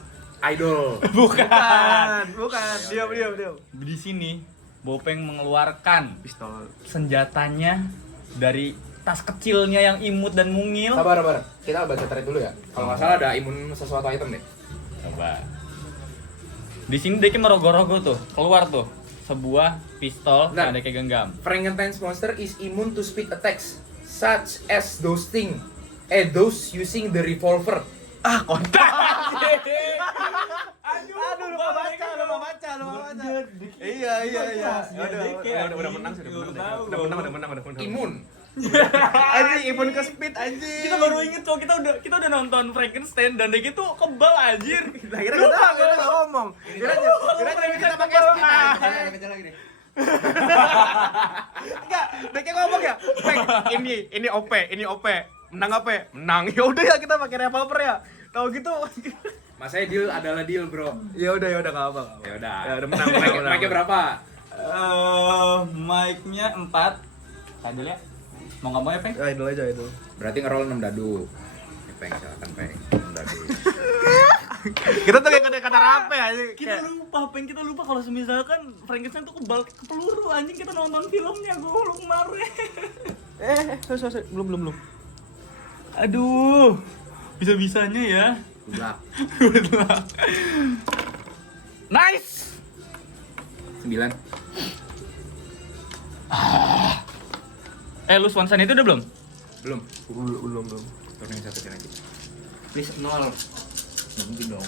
idol. bukan. Bukan. Diam. Di sini Bopeng mengeluarkan Pistol. senjatanya dari tas kecilnya yang imut dan mungil. Sabar. Kita baca thread dulu ya. Kalau nggak salah ada imun sesuatu item deh. Coba. Di sini Deki merogoh-rogoh tuh, keluar tuh sebuah pistol Bentar. yang ada kayak genggam. Frankenstein's monster is immune to speed attacks such as those using the revolver. Ah, kontak. Aduh, lupa baca. Iya. Udah menang sih, udah menang. Imun. Anjing, imun ke speed anjing. Kita baru inget tuh, kita udah nonton Frankenstein dan Deki tuh kebal anjir. Nah, kira nggak ngomong. Kira kita pakai speed aja. Kejar lagi nih. Enggak, Deki ngomong ya. Peng, ini OP. Menang apa? Menang. Ya udah ya kita pakai revolver ya. Tahu gitu. Masanya deal adalah deal, bro. Ya udah enggak apa. Ya udah. Ya udah menang. Mic-nya berapa? Mic-nya 4. Tadil ya. Mau nggak mau ya, Peng? Ya idol aja itu. Berarti ngerol 6 dadu. Ya, Peng, silakan Peng. 6 dadu. Kita tuh kayak kata rape aja. Kita lupa kalau misalkan Frankenstein tuh kebal ke peluru anjing, kita nonton filmnya gue lu kemarin. Sorry. Belum. Aduh. Bisa-bisanya ya. Good luck. Nice. 9. Lu Swanson itu udah belum? Belum. Belum. Turunin satu lagi. Please 0. Nggak mungkin dong.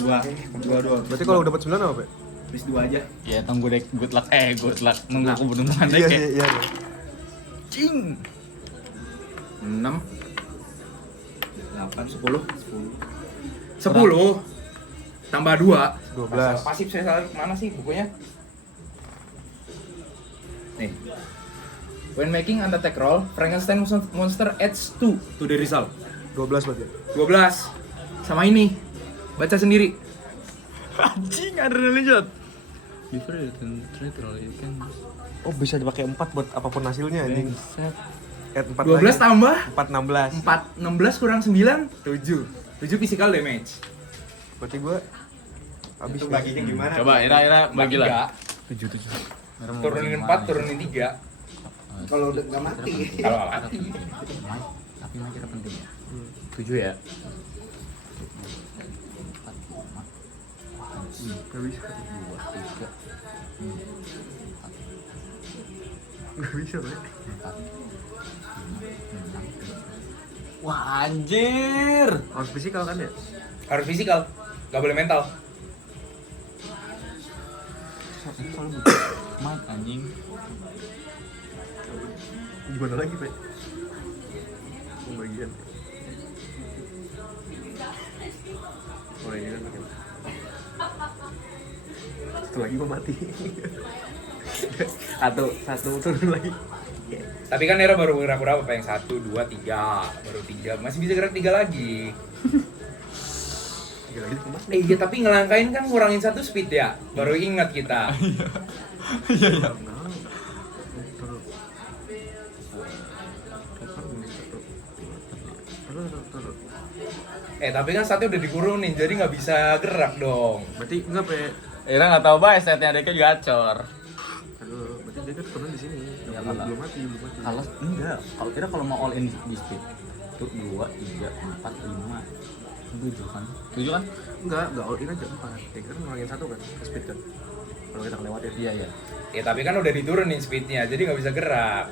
2. Berarti kalau udah dapat 9 apa, Pak? Please 2 aja. Ya tunggu deh, good luck. Nunggu keberuntungan deh kayak. Iya. Cing. 6. 8. 10. 10. Tambah 2. 12. Pasif saya salah mana sih bukunya? Nih. When making an attack roll, Frankenstein monster adds 2 to the result. 12 berarti. 12. Sama ini. Baca sendiri. Anjing, adrenalin shot. Before you try to roll, you can Oh, bisa dipakai 4 buat apapun hasilnya anjing. set. Add 4 12 lagi. tambah 4 16. 16 kurang 9, 7. 7 physical damage. Berarti gua habis. Itu baginya gimana? Coba Ira bagi lah. 7. 7. Turunin 4, turunin 3. Kalau udah nggak mati. Kalau nggak mati. Tapi mic kita penting ya. 7 ya. Gak bisa. Gak bisa, Pak. Wah, anjir. Harus fisikal kan ya? Harus physical, nggak boleh mental. Mic anjing. Gimana lagi, Pak? Pembagian. Oh, ini kan pakai. Satu lagi gua mati. Satu turun lagi. Tapi kan Nera baru gerak berapa? Yang 1, 2, 3. Baru 3. Masih bisa gerak 3 lagi. 3 lagi kemana? Iya, tapi ngelangkain kan ngurangin 1 speed ya. Baru ingat kita. Iya. Tapi kan statnya udah dikurunin, jadi nggak bisa gerak dong. Berarti enggak, Pe. Ira nggak tahu bah statnya adeknya gacor. Aduh, berarti dia kan pernah di sini. Iya, belum, kalau- belum mati. Kalau enggak, kalau Ira kalau mau all in di speed itu 2, 3, 4, 5, 7 kan? 7 kan? Enggak all in aja 4. Ya kita kan ngurangin 1 kan, ke speed kan. Kalau kita ngelewatin. Iya iya. Tapi kan udah diturunin speednya, jadi nggak bisa gerak.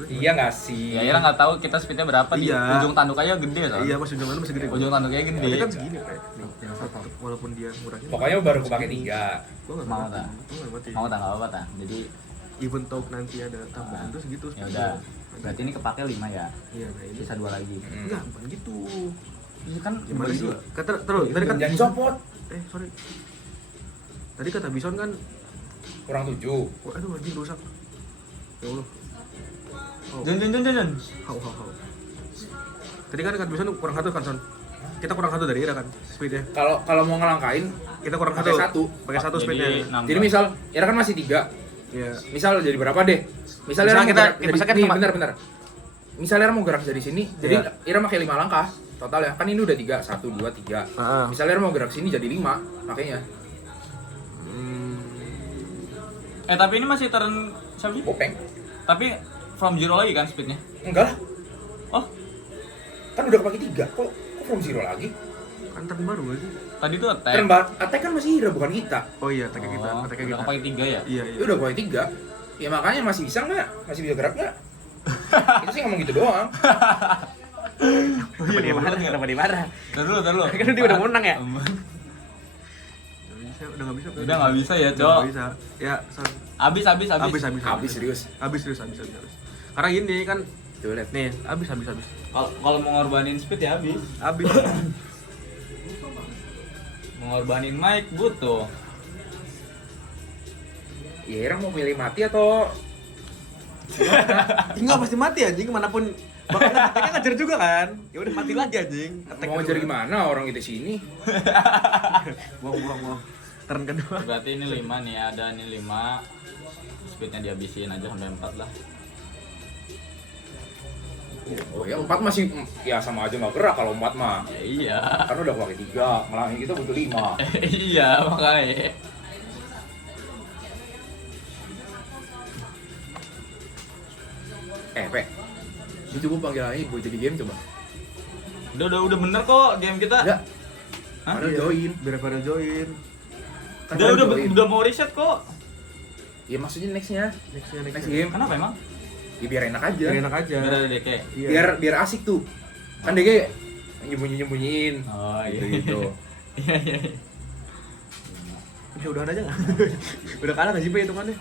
Iya nggak sih? Ya Ira nggak tahu kita speednya berapa di Iya. ujung tanduk aja gede kan? Iya, masih ujung masih gede. Ujung tanduknya gede. Tapi kan segini, Pe. Nih, yang satu. Walaupun dia ngurangin. Pokoknya baru kepake 3. Gua enggak Mau mati. tak? Gua enggak mati. Mau tak nggak apa tak? Jadi Even though nanti ada tambahan terus gitu. ya udah. Berarti ini kepake 5 ya. Iya, nah ini. Sisa 2 lagi. Enggak, bukan gitu. Ini kan Gimana dibagi sih? dua. Kata terus tadi kan Jangan copot. sorry. Tadi kata Bison kan, Kurang 7. wah, aduh anjing rusak. Ya Allah. Oh, Jon. hau. Tadi kan kata Bison kurang 1 kan, Son. Kita kurang 1 dari Ira kan speednya. Kalau mau ngelangkain, Kita kurang pakai 1. 1. Pakai 1 speednya. Jadi 16. Jadi misal Ira kan masih 3. Iya. Misal jadi berapa deh? Misal Misal Ira mau kita- gerak dari misalkan nih, sama- bentar. Misal Ira mau gerak dari sini, jadi Iya. Ira pakai 5 langkah total ya. Kan ini udah 3, 1, 2, 3. Heeh. Misal Ira mau gerak sini jadi 5, makanya. Tapi ini masih turn siapa sih? Popeng. Tapi from zero lagi kan speednya? Enggak lah, Oh, kan udah kepake 3. Kok from zero lagi? Kan turn baru gak sih? tadi tuh attack. Attack kan masih Ira, bukan kita. Oh iya, attack kita, Oh, attack udah kita. kepake 3 ya? Iya. Ya udah kepake 3. Ya makanya masih bisa nggak? Masih bisa gerak nggak? Itu sih ngomong gitu doang. Kenapa dia marah? Kenapa dia marah? Tar dulu. Kan dia udah menang ya? Udah nggak bisa. Udah nggak bisa ya, Udah Cok. nggak bisa. Ya, Son. Habis. Habis serius. Habis. Karena gini kan, Tuh lihat. nih, habis. Kalau mau ngorbanin speed ya habis. Habis. Mengorbanin mic butuh. Ya Ira mau milih mati atau Enggak pasti mati anjing kemanapun. Bahkan attack-nya ngejar juga kan. Ya udah mati lagi anjing. mau ngejar gimana orang kita sini? Buang. Turn kedua. Berarti ini 5 nih, ada ini 5. Speednya dihabisin aja sampai 4 lah. Oh ya 4 masih ya sama aja nggak gerak kalau 4 mah. Ya, iya. Kan udah pakai 3, ngelangin kita butuh 5. Iya, makanya. Pe. Lu coba panggil aja gue jadi game coba. Udah bener kok game kita. Enggak. Hah? Ada join. Biar pada join. Kan Udah, ada join. udah mau reset kok. Ya maksudnya nextnya. Next game. Kenapa emang? Ya biar enak aja. Biar enak aja. Biar ada DK. Iya. Biar asik tuh. Kan DG nyembunyiin. Oh iya. Gitu. Iya. Ya udahan aja nggak? Udah kalah nggak sih Pe hitungannya?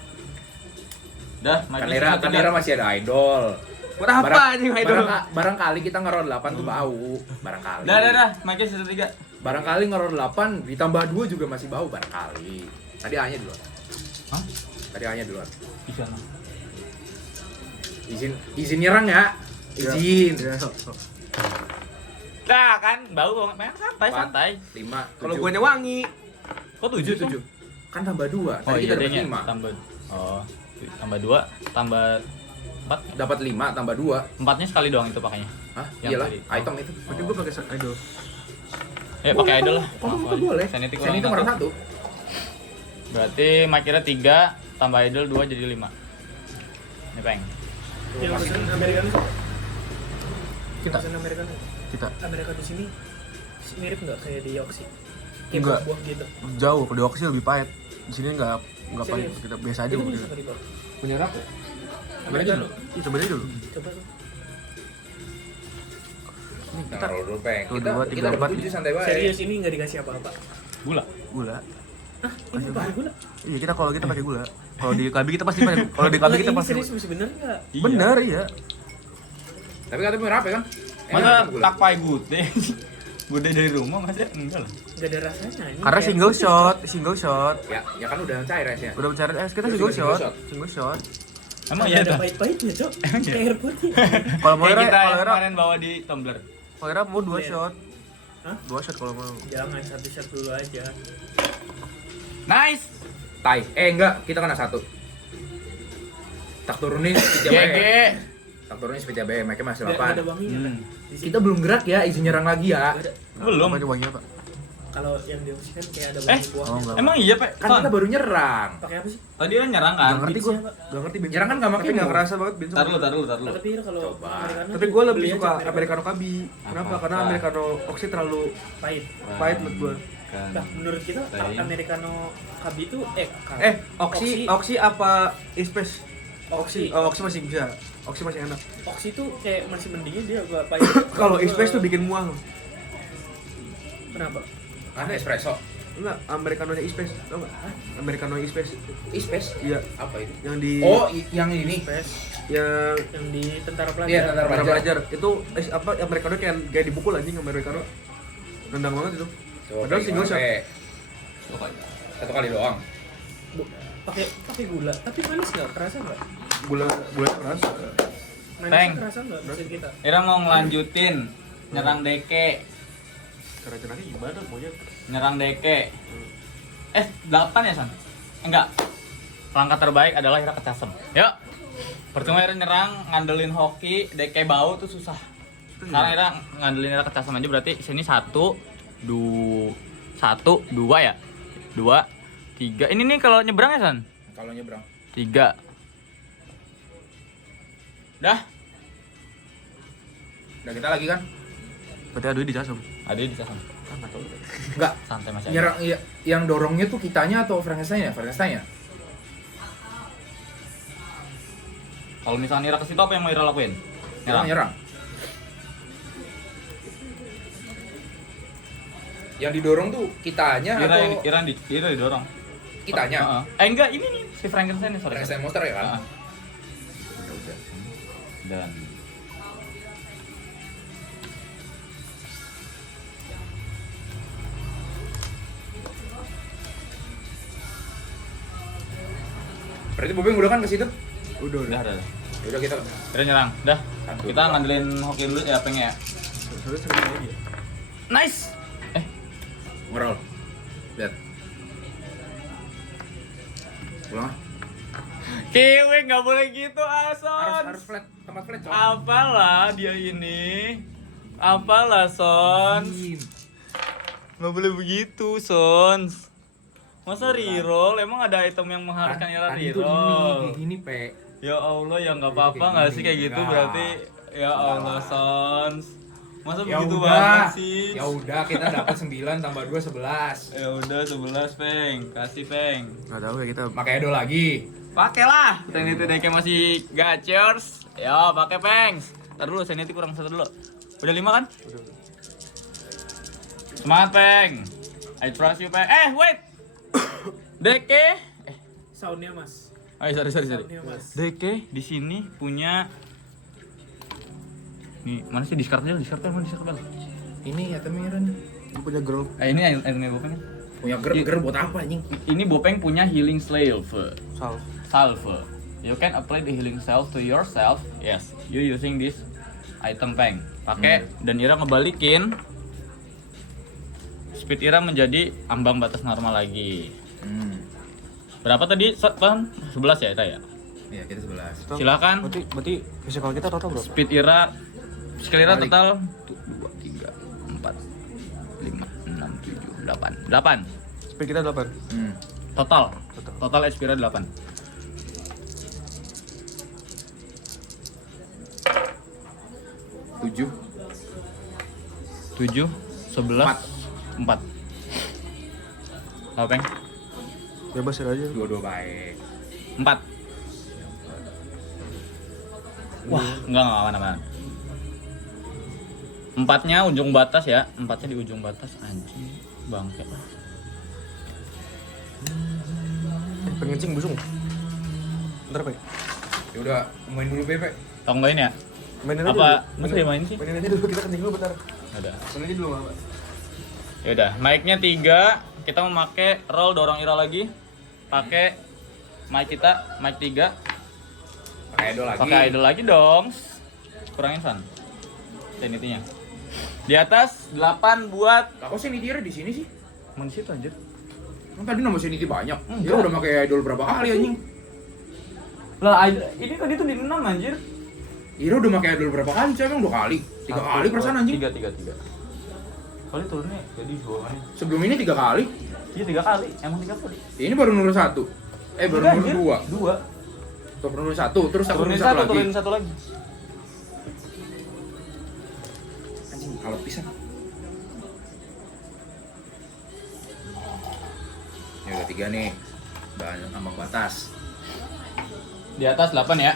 Udah, Kan Ira masih ada idol. Buat apa anjing idol? Barangkali kita ngerol 8 tuh bau. Barangkali. Dah. Mic-nya sisa 3. Barangkali ngerol 8 ditambah 2 juga masih bau barangkali. Tadi A-nya duluan. Hah? Tadi A-nya duluan. Bisa lah. Izin nyerang ya. Izin. Ya, sok. Dah kan, bau main santai. 5. Kalau guanya wangi. Kok 7 7. Kan tambah 2. Oh Tadi iya kita dapat deh, 5. tambah. Oh, tambah 2, tambah 4. Dapat 5 tambah 2. 4-nya sekali doang itu pakainya. Hah? Yang Iyalah, tadi. item itu. Berarti gua pakai idol. Ya pakai idol lah. Kalau Langsung itu aja. boleh. Sanity Sanity kurang kurang 1. Berarti mic kira 3 tambah idol 2 jadi 5. Ini peng. Yang pesen Americano. Kita. Pesen Americano. Kita. Americano di sini mirip nggak kayak di Yoxi? Enggak. Buah gitu. Jauh, kalau di Oxy lebih pahit. Di sini nggak pahit, Serius? kita biasa aja Itu mungkin. bisa nggak dibawa? Punya rasa? Coba aja dulu. Ih, coba aja dulu. Coba tuh. Nah, roll dulu peng. Tuh, Kita 2, 3, dapat 4. 7 santai baik. Serius ini nggak dikasih apa-apa. Gula. Gula. Hah? Ini pakai gula? Iya, kita kalau kita pakai gula. Kalau di KB kita pasti pakai. Kalau di KB kita Ini pasti. serius masih bener nggak? Bener, iya. Tapi katanya punya apa kan? Masa gula. tak pakai gude? Gude dari rumah masa enggak lah. Nggak ada rasanya. Ini Karena kayak- single shot. Ya kan udah cair esnya. Udah mencari kita Terus single juga shot. Single shot. Emang Nggak iya ada tuh. pahit-pahitnya, Cok. Kayak air putih. Kalau mau Kayak kita yang Era, kemarin bawa di tumbler. kalau Era mau 2 Iya. shot. Hah? 2 shot kalau mau. Jangan satu shot dulu aja. Nice. Tai. Enggak, kita kena 1. Tak turunin 3 GG. Faktornya seperti ABM, mereka masih Nggak ada 8. wanginya kan? Hmm. Di sini Kita belum gerak ya, izin nyerang lagi ya. nggak ada. Belum. Apa wangi apa? Kalau yang di Oxy kan kayak ada wangi buahnya. Emang iya, Pak? Kan kita baru nyerang. Pakai apa sih? Tadi kan nyerang kan? Gak ngerti gue. Beansnya, Pak. Gak ngerti bensin. Nyerang kan nggak pakai Tapi nggak mau. kerasa banget bensin. Tar lu. Tapi kalau Coba. Americano Tapi tuh gue lebih beli suka aja Americano Kabi. Kenapa? Apa? Karena Americano Oxy terlalu pahit. pahit menurut gue. Kan. Nah, menurut kita Pahit. Americano Kabi itu Oxy apa Ispes? Oxy. Oh, Oxy masih bisa. Oxy masih enak. Oxy tuh kayak masih mendingnya dia agak pahit. Kalau Ispes tuh bikin mual. Kenapa? Ada espresso. Enggak, Americano-nya Ispes. Tau enggak? Americano Ispes. Ispes. Iya, Apa itu? yang di Yang ini. Yang di tentara pelajar. Iya, tentara Para pelajar. pelajar itu apa Americano kayak dipukul anjing Americano. Nendang banget itu. Coba Padahal pakai single shot. gimana, Pe? Satu kali doang. Pakai gula, tapi manis nggak? Kerasa nggak? Gula keras. Manisnya Peng. kerasa nggak mesin kita? Ira mau ngelanjutin nyerang Deke. Cara-caranya gimana maunya? Nyerang Deke. 8 ya, San? Enggak. Langkah terbaik adalah Ira kecasem. Yuk. Percuma Ira nyerang ngandelin hoki, Deke bau tuh susah. Sekarang Ira ngandelin Ira kecasem aja berarti sini 1 2 ya. 2 3. Ini nih kalau nyebrang ya, San? Kalau nyebrang. 3. Dah. Udah kita lagi kan? Berarti aduh di jasem. Ada di sana. Enggak. Santai masih. Nyerang yang dorongnya tuh kitanya atau Frankenstein ya? Frankenstein ya? Kalau misalnya Ira ke situ apa yang mau Ira lakuin? Nyerang. Nyerang. Yang didorong tuh kitanya atau Ira didorong. kitanya? Enggak, ini nih si Frankenstein nih, sorry. Frankenstein monster ya kan? Heeh. Dan Berarti Bobeng udah kan ke situ? Udah. udah. Udah kita. Ira nyerang. Dah. Satu, Kita dua. ngandelin hoki dulu ya, Peng ya. Soalnya sering aja. Nice. Ngerol. Lihat. Pulang. Kiwi nggak boleh gitu, Ason. Harus flat, tempat flat, Cok. Apalah dia ini? Apalah, Son? Nggak boleh begitu, Sons. Masa reroll? Emang ada item yang mengharuskan Ira Tadi tuh reroll? gini, Pe. Ya Allah, ya nggak apa-apa Kayak nggak gini, sih kayak gitu enggak. berarti? Ya Allah, Sons. Masa Ya begitu udah. banget sih? Ya udah, kita dapat 9 tambah 2 11. Ya udah 11, Peng. Kasih, Peng. Enggak tahu ya kita. Pakai Edo lagi. Pakailah. Sanity decknya masih gacors. Ya, pakai, Peng. Ntar dulu, sanity kurang 1 dulu. Udah 5 kan? Udah. Semangat, Peng. I trust you, Peng. Wait. Deke. Soundnya mas. Sorry. Soundnya mas. Deke di sini punya nih, mana sih discardnya? Mana discard, Bang? Ini ya temen. Gue punya girl. Ini itemnya Bopeng kan? Punya ger buat apa anjing? Ini Bopeng punya healing salve. Salve. You can apply the healing salve to yourself. Yes, you using this item, Peng. Pakai dan Ira ngebalikin. Speed Ira menjadi ambang batas normal lagi. Berapa tadi, Bang? 11 ya, Ira ya? Iya, kita 11. Silakan. Berarti physical kita total berapa? Speed Ira, skill Ira Balik. total 2 3 4 5 6 7 8. Speed kita 8. Total HP Ira 8. 7. 7 11 4. Apa, Peng? Bebas ya aja. 22 baik. 4. Wah, enggak aman. 4-nya ujung batas ya. 4-nya di ujung batas, anjing. Bangke. Pengen cing busung. Bentar, Pe. Ya udah, main dulu Pe. Tonggoin ya? Mainin aja. Apa? dulu. Masa dimain sih? Mainin aja dulu, kita kencing dulu bentar. Ada. Mainin aja dulu enggak apa. Ya udah, mic-nya 3. Kita memakai roll dorong Ira lagi. Pakai mic kita, mic 3. Pakai Edo lagi. Pakai idol lagi dong. Kurangin San. Sanity-nya. Di atas 8 buat Kok Sanity di sini sih? Emang di situ anjir. Kan tadi nama Sanity banyak. Enggak. Dia udah pakai idol berapa kali anjing? Lah, ini tadi tuh di 6 anjir. Ira udah pakai idol berapa kali? Coy, emang 2 kali? 3 kali perasaan anjing. 3. Kali turunnya jadi hubungannya. Sebelum ini 3 kali. Iya 3 kali, emang 3 kali. Ini baru nurun 1. Baru nurun 2. 2. Tuh nurun 1, terus aku Turunin nurun 1 lagi. turunin 1 lagi. Anjing, kalau pisan. Ini udah 3 nih. Dan ambang batas. Di atas 8 ya.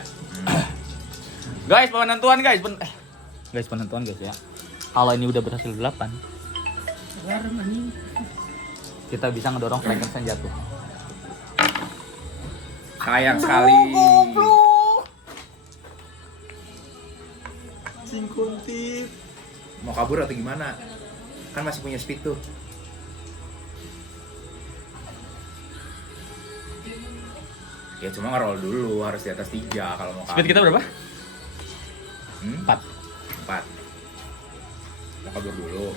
Guys, penentuan guys. Guys, penentuan guys ya. Kalau ini udah berhasil 8, Larang anjing. kita bisa ngedorong Frankenstein jatuh. Sayang sekali. Singkuntif. Mau kabur atau gimana? Kan masih punya speed tuh. Ya cuma nge-roll dulu, harus di atas 3 kalau mau kabur. Speed kita berapa? 4. 4. Mau kabur dulu.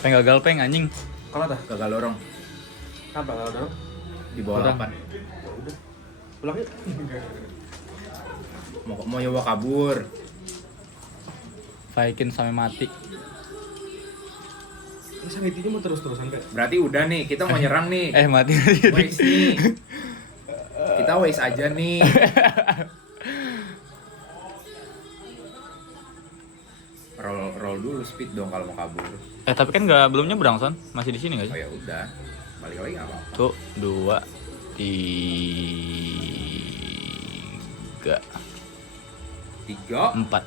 Peng gagal peng anjing. Kalau dah. Gagal lorong Apa kalau dong? di bawah Udah. 8. Pulang yuk. Mau nyoba kabur. Faikin sampai mati. Ini sanitinya mau terus-terusan kayak. Berarti udah nih, kita mau nyerang nih. Mati. Waze nih. Kita waze aja nih. Roll dulu speed dong kalau mau kabur. Tapi kan belum nyebrang Son. Masih di sini enggak Oh sih? ya udah. Balik lagi enggak apa-apa. Tuh, 2 3 3. 4.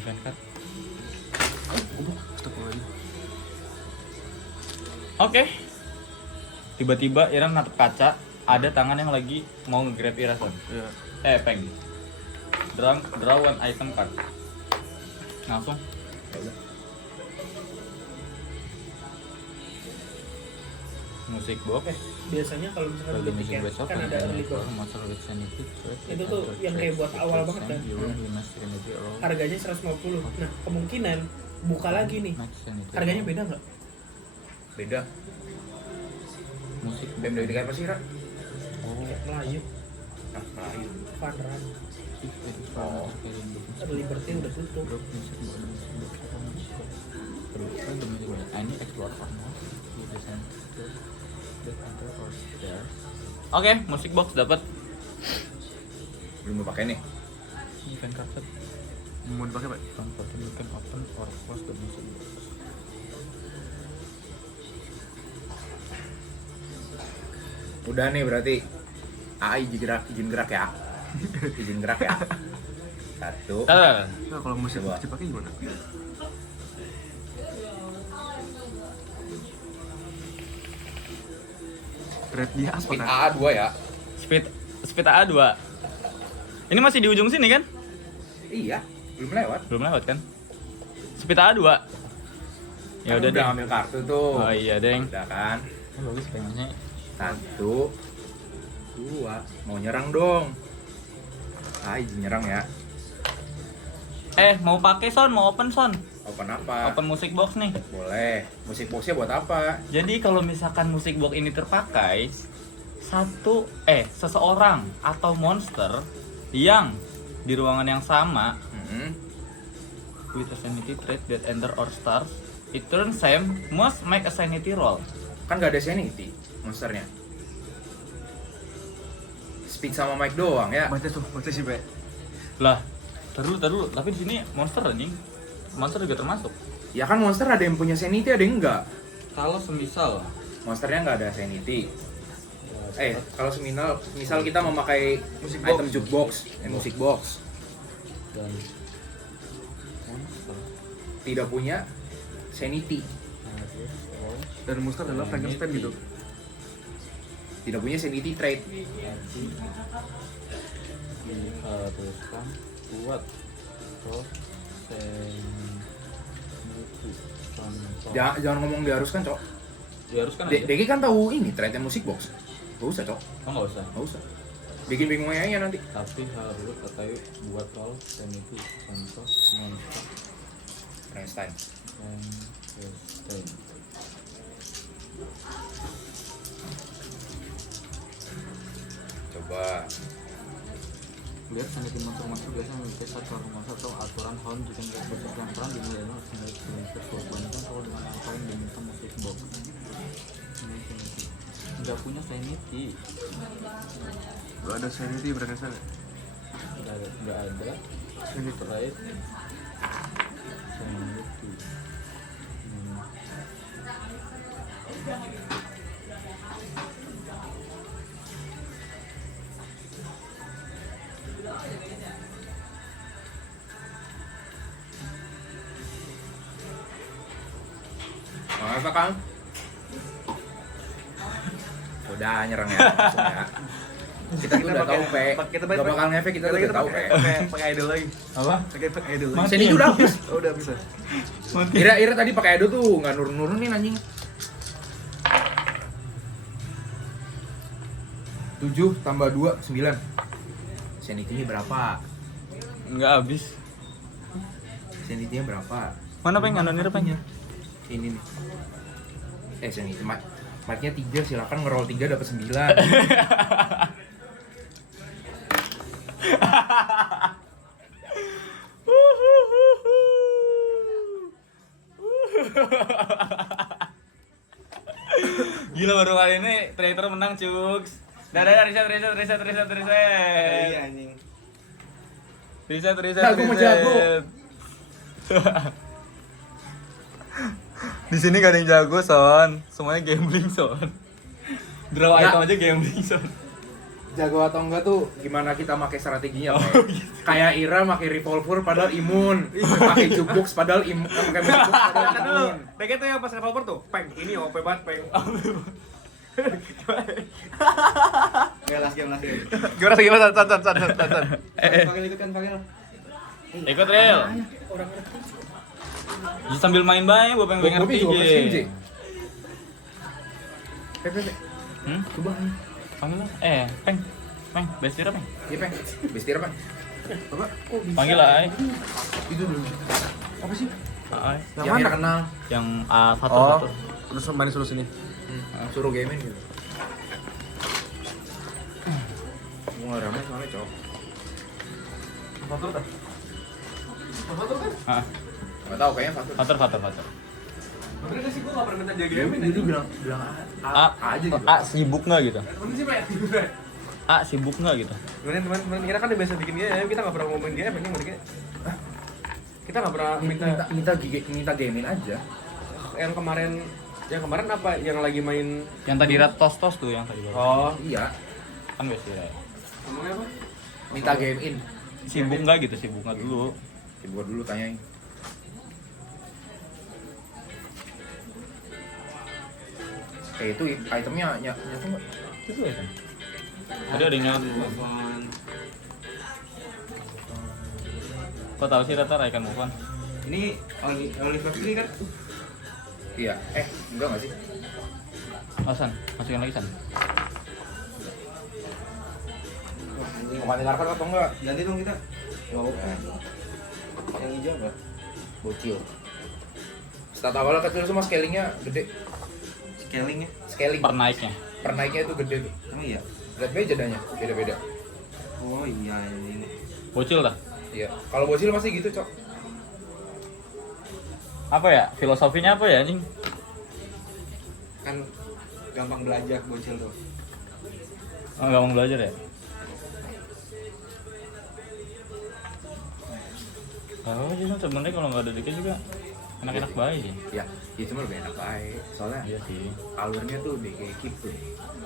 Event card. Oke. Tiba-tiba Iran natap kaca, ada tangan yang lagi mau nge-grab Ira Son. Iya. Peng. Draw one item card. Langsung. Ya udah. Musik box. Biasanya kalau misalkan beli tiket kan ada early bird. Itu tuh yang kayak buat awal banget kan. Harganya 150. Nah, kemungkinan buka lagi nih. Harganya beda nggak? Beda. Musik BEM dari apa sih, Ra? Kayak Melayu, Ah, Melayu. Fun Run, early bird-nya udah tutup. Oke, musik box dapat. Belum mau pakai nih. Event card. Mau dipakai, Pak? You can open or close the music box. Udah nih berarti. Izin gerak ya. Izin gerak ya. 1. Nah, kalau musik Coba. dipakai gimana? Red dia apa Speed kan? AA2 ya. Speed AA2. Ini masih di ujung sini kan? Iya, belum lewat. Belum lewat kan? Speed AA2. Ya Kan udah deh. ambil kartu tuh. Oh iya, Deng. Udah kan? Bagus pengennya. 1 2. Mau nyerang dong. Izin nyerang ya. Mau pakai Son, mau open Son. Open apa? Open musik box nih. Boleh. Musik boxnya buat apa? Jadi kalau misalkan musik box ini terpakai, seseorang atau monster yang di ruangan yang sama with a sanity trait that enter or stars, it turns same must make a sanity roll. Kan gak ada sanity monsternya. Speed sama mic doang ya. Baca sih, Pak. Lah, taruh dulu. Tapi di sini monster anjing. Monster juga termasuk. Ya kan monster ada yang punya sanity, ada yang enggak. Kalau semisal Monsternya nggak ada sanity. Kalau misal kita memakai Musik item box. jukebox, musik box dan monster tidak punya sanity, Dan monster adalah Frankenstein gitu. tidak punya sanity trait. diharuskan buat contoh Jangan ngomong diharuskan, Cok. diharuskan aja. Deki kan tahu ini traitnya musik box. Gak usah, Cok. Oh nggak usah, Gak usah. Bikin bingung aja nanti. tapi harus ketahui buat roll sanity contoh monster Frankenstein. Frankenstein. Coba. Lihat sanity monster biasanya memiliki satu monster atau aturan sound jika nggak bersesuaian yang perang dimulai dengan sanity monster bandingkan kalau dengan yang paling diminta musik box. Nggak punya sanity. Gak ada sanity berarti sana. Nggak ada. Sanity right. Sanity. Apa Kang? Udah nyerang ya, langsung ya. Kita tuh udah tahu Pe. Gak bakal ngefek, kita tuh udah tahu Pe. Pakai idol lagi. Apa? Pakai idol lagi. Mas ini udah habis. Oh, udah bisa. Ira tadi pakai Edo tuh nggak nurunin anjing. 7 tambah 2 9. Sanity-nya berapa? Nggak habis. Sanity-nya berapa? Mana pengen anonim pengen? Ini nih. Sanity marknya 3, silakan ngeroll 3 dapat 9. Gila baru kali ini Traitor menang cuks. Dadah riset. Iya anjing. Riset. Nah, gua mau jago. Di sini gak ada yang jago son, semuanya gambling son. Draw Nggak. item aja gambling son. Jago atau enggak tuh gimana kita pakai strateginya Pe. Kayak Ira pakai revolver padahal imun, pakai jukebox padahal pakai jukebox padahal Kan dulu. imun. Kayak gitu yang pas revolver tuh. Peng, ini OP banget, Peng. Game last game. Gimana? Tonton. Panggil ikutkan panggil. Ikut real. Orang ngerti. Jadi sambil main bae, gua pengen Gua ngerti juga press je. Pe. Coba. Panggil lah. Peng. Bestira peng. Iya Pe. Bestir apa? Coba. Panggil lah ay. Itu dulu. Apa sih? Ay. Yang Ira kenal. Yang Fatur. Terus main suruh sini. Suruh gamein gitu. Gua nggak ramai soalnya cowok. Fatur kan? Fatur kan? Heeh. Nggak tahu kayaknya Fatur. Fatur. Bener gak sih gua gak pernah minta jaga Gamein gamein dia bilang A aja gitu. sibuk nggak gitu? Bener sih, Pak. Sibuk nggak gitu? Temen Ira kan udah biasa bikin game, kita gak pernah ngomongin game, ini ngomongin game. Kita gak pernah minta gamein aja. yang kemarin apa? Yang lagi main Yang tadi rat tos tuh yang tadi. Oh, Iya. Kan Bestira. ngomongnya apa? Minta gamein. Sibuk nggak gitu? Sibuk nggak dulu? Coba dulu tanyain. Itu itemnya nyatu nggak? Itu ya kan? Tadi ada yang nyatu. Kok tahu sih Rata Raikan move on? Ini Oliver Tree kan? Iya. Enggak nggak sih? San, masukin lagi San. Kemarin Larkan atau enggak? Ganti dong kita. Wow. Yang hijau apa? Bocil. Stat awalnya kecil semua scalingnya gede. Scalingnya? Scaling. Per naiknya. Per naiknya itu gede tuh. Oh iya. Lihat aja jadanya, beda-beda. Oh iya ini. Bocil dah. Iya. Kalau bocil pasti gitu, Cok. Apa ya? Filosofinya apa ya anjing? Kan gampang belajar bocil tuh. Oh, gampang belajar ya? Oh, jadi sebenarnya kalau nggak ada dikit juga enak-enak baik sih. Ya, itu mah lebih enak baik. Soalnya Iya sih. alurnya tuh DK keep tuh.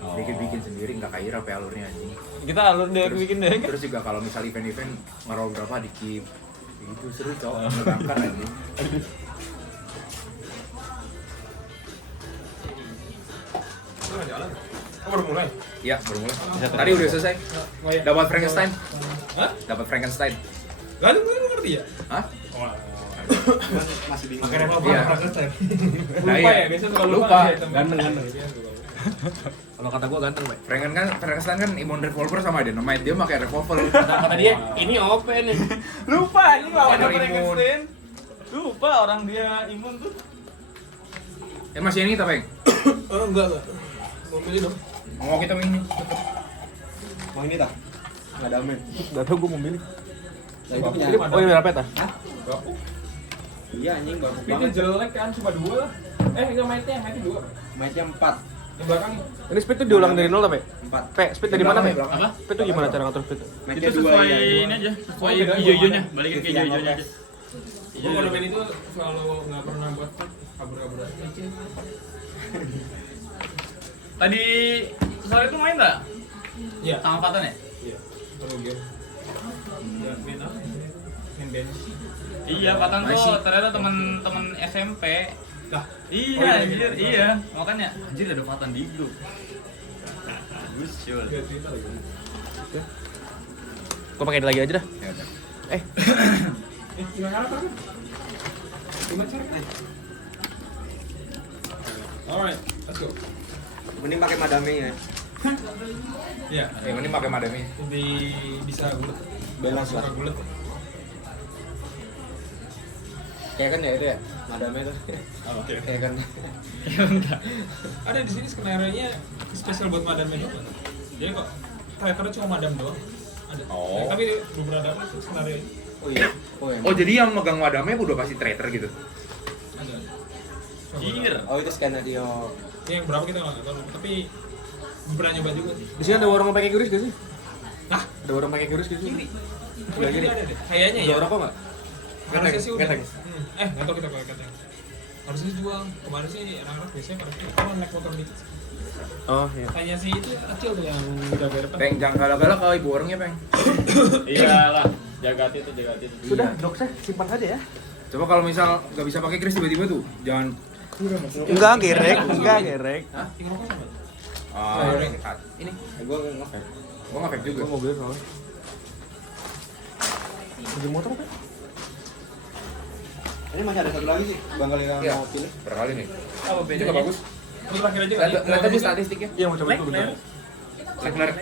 Oh. DK bikin sendiri nggak kayak Ira alurnya anjing. Kita alur dia bikin deh. Terus juga kalau misal event-event ngeroll berapa di keep. Itu seru, Cok. Menegangkan anjing. Baru mulai. Iya, baru mulai. Tadi udah selesai. Dapat Frankenstein. Hah? Dapat Frankenstein. Lalu gue ngerti ya? Hah? Masih bingung. Pakai revolver Iya. Frankenstein. Nah, Lupa iya. ya, biasanya suka Lupa. lupa. Ganteng. Kalau kata gua ganteng, Pak. Frankenstein kan imun revolver sama dynamite, dia pakai revolver. Kata dia, ini OP nih. Lupa, ini lawan Honor imun. Frankenstein. Lupa orang dia imun tuh. Masih yang ini Peng? Enggak. Mau pilih dong. Mau kita ini. Mau ini tak? Nggak damen. Enggak tahu gua mau milih. Nah, itu punya. Oh, ini berapa ya? Iya anjing bagus Itu banget. jelek kan, cuma 2 lah. Enggak matnya 2. Matchnya 4. Yang belakang. Ini speed tuh diulang dari 0 apa? 4. Speed dari mana, Pe? Apa? Speed tuh gimana cara ngatur speed? Matchnya Itu 2 sesuai ya. ini aja, sesuai hijau-hijaunya. Balikin ke hijau-hijaunya aja. Gue kalau main itu selalu nggak pernah buat kabur-kabur. Tadi sore itu main nggak? Iya. Sama Fatan ya? Iya. Kalau game. Ya main apa? Main band. Iya, Fatan tuh ternyata teman-teman SMP. Lah. Iya, Oh, iya, anjir, iya. iya. Makanya anjir ada Fatan di grup. Bagus, Syul. Gak cerita lagi. Gua pakai lagi aja dah. Gimana apa? Gimana cara? Alright, let's go. Mending pakai madame ya. Iya. Yang ini pakai madami. Lebih bisa gulet. Balance lah. Suka gulet. Kayak kan ya itu ya. Madame itu. Oke. Kayak kan. Ada di sini skenario-nya spesial buat madam doang. Jadi kok traitornya cuma madam doang. Ada. Oh. Tapi beberapa itu skenario Oh iya. Oh iya. Oh jadi yang megang wadamnya udah pasti traitor gitu? ada. Anjir. Oh itu skenario. Yang berapa kita nggak tahu. Tapi pernah nyoba juga. Di sini ada warung pakai kuris gak sih? Nah, Ada warung pakai kuris gak sih? sebelah kiri ada deh. Kayaknya Ada ya. rokok enggak? Harusnya sih udah. Keteng. Nggak tahu kita pakai keteng. Harusnya jual. Kemarin sih anak-anak biasanya pada kalau naik motor dikit. Oh, iya. Kayaknya sih itu kecil tuh yang udah depan. Peng, jangan galak-galak kalau ibu orangnya Peng. Iyalah, jaga itu. Sudah, dok saya simpan saja ya. Coba kalau misal nggak bisa pakai kris tiba-tiba tuh, jangan. Enggak gerek. Hah? Tinggal rokok sama? Ini, Gue nge-vape. gua nggak vape juga. Gua mobil soalnya. Mobil motor apa? Ini masih ada satu lagi sih. Bang kali yang Iya. mau pilih. Berapa kali nih? Apa Ini juga bagus. Ini terakhir aja kali. Lihat aja statistiknya. Iya, mau coba itu bentar. Leclerc.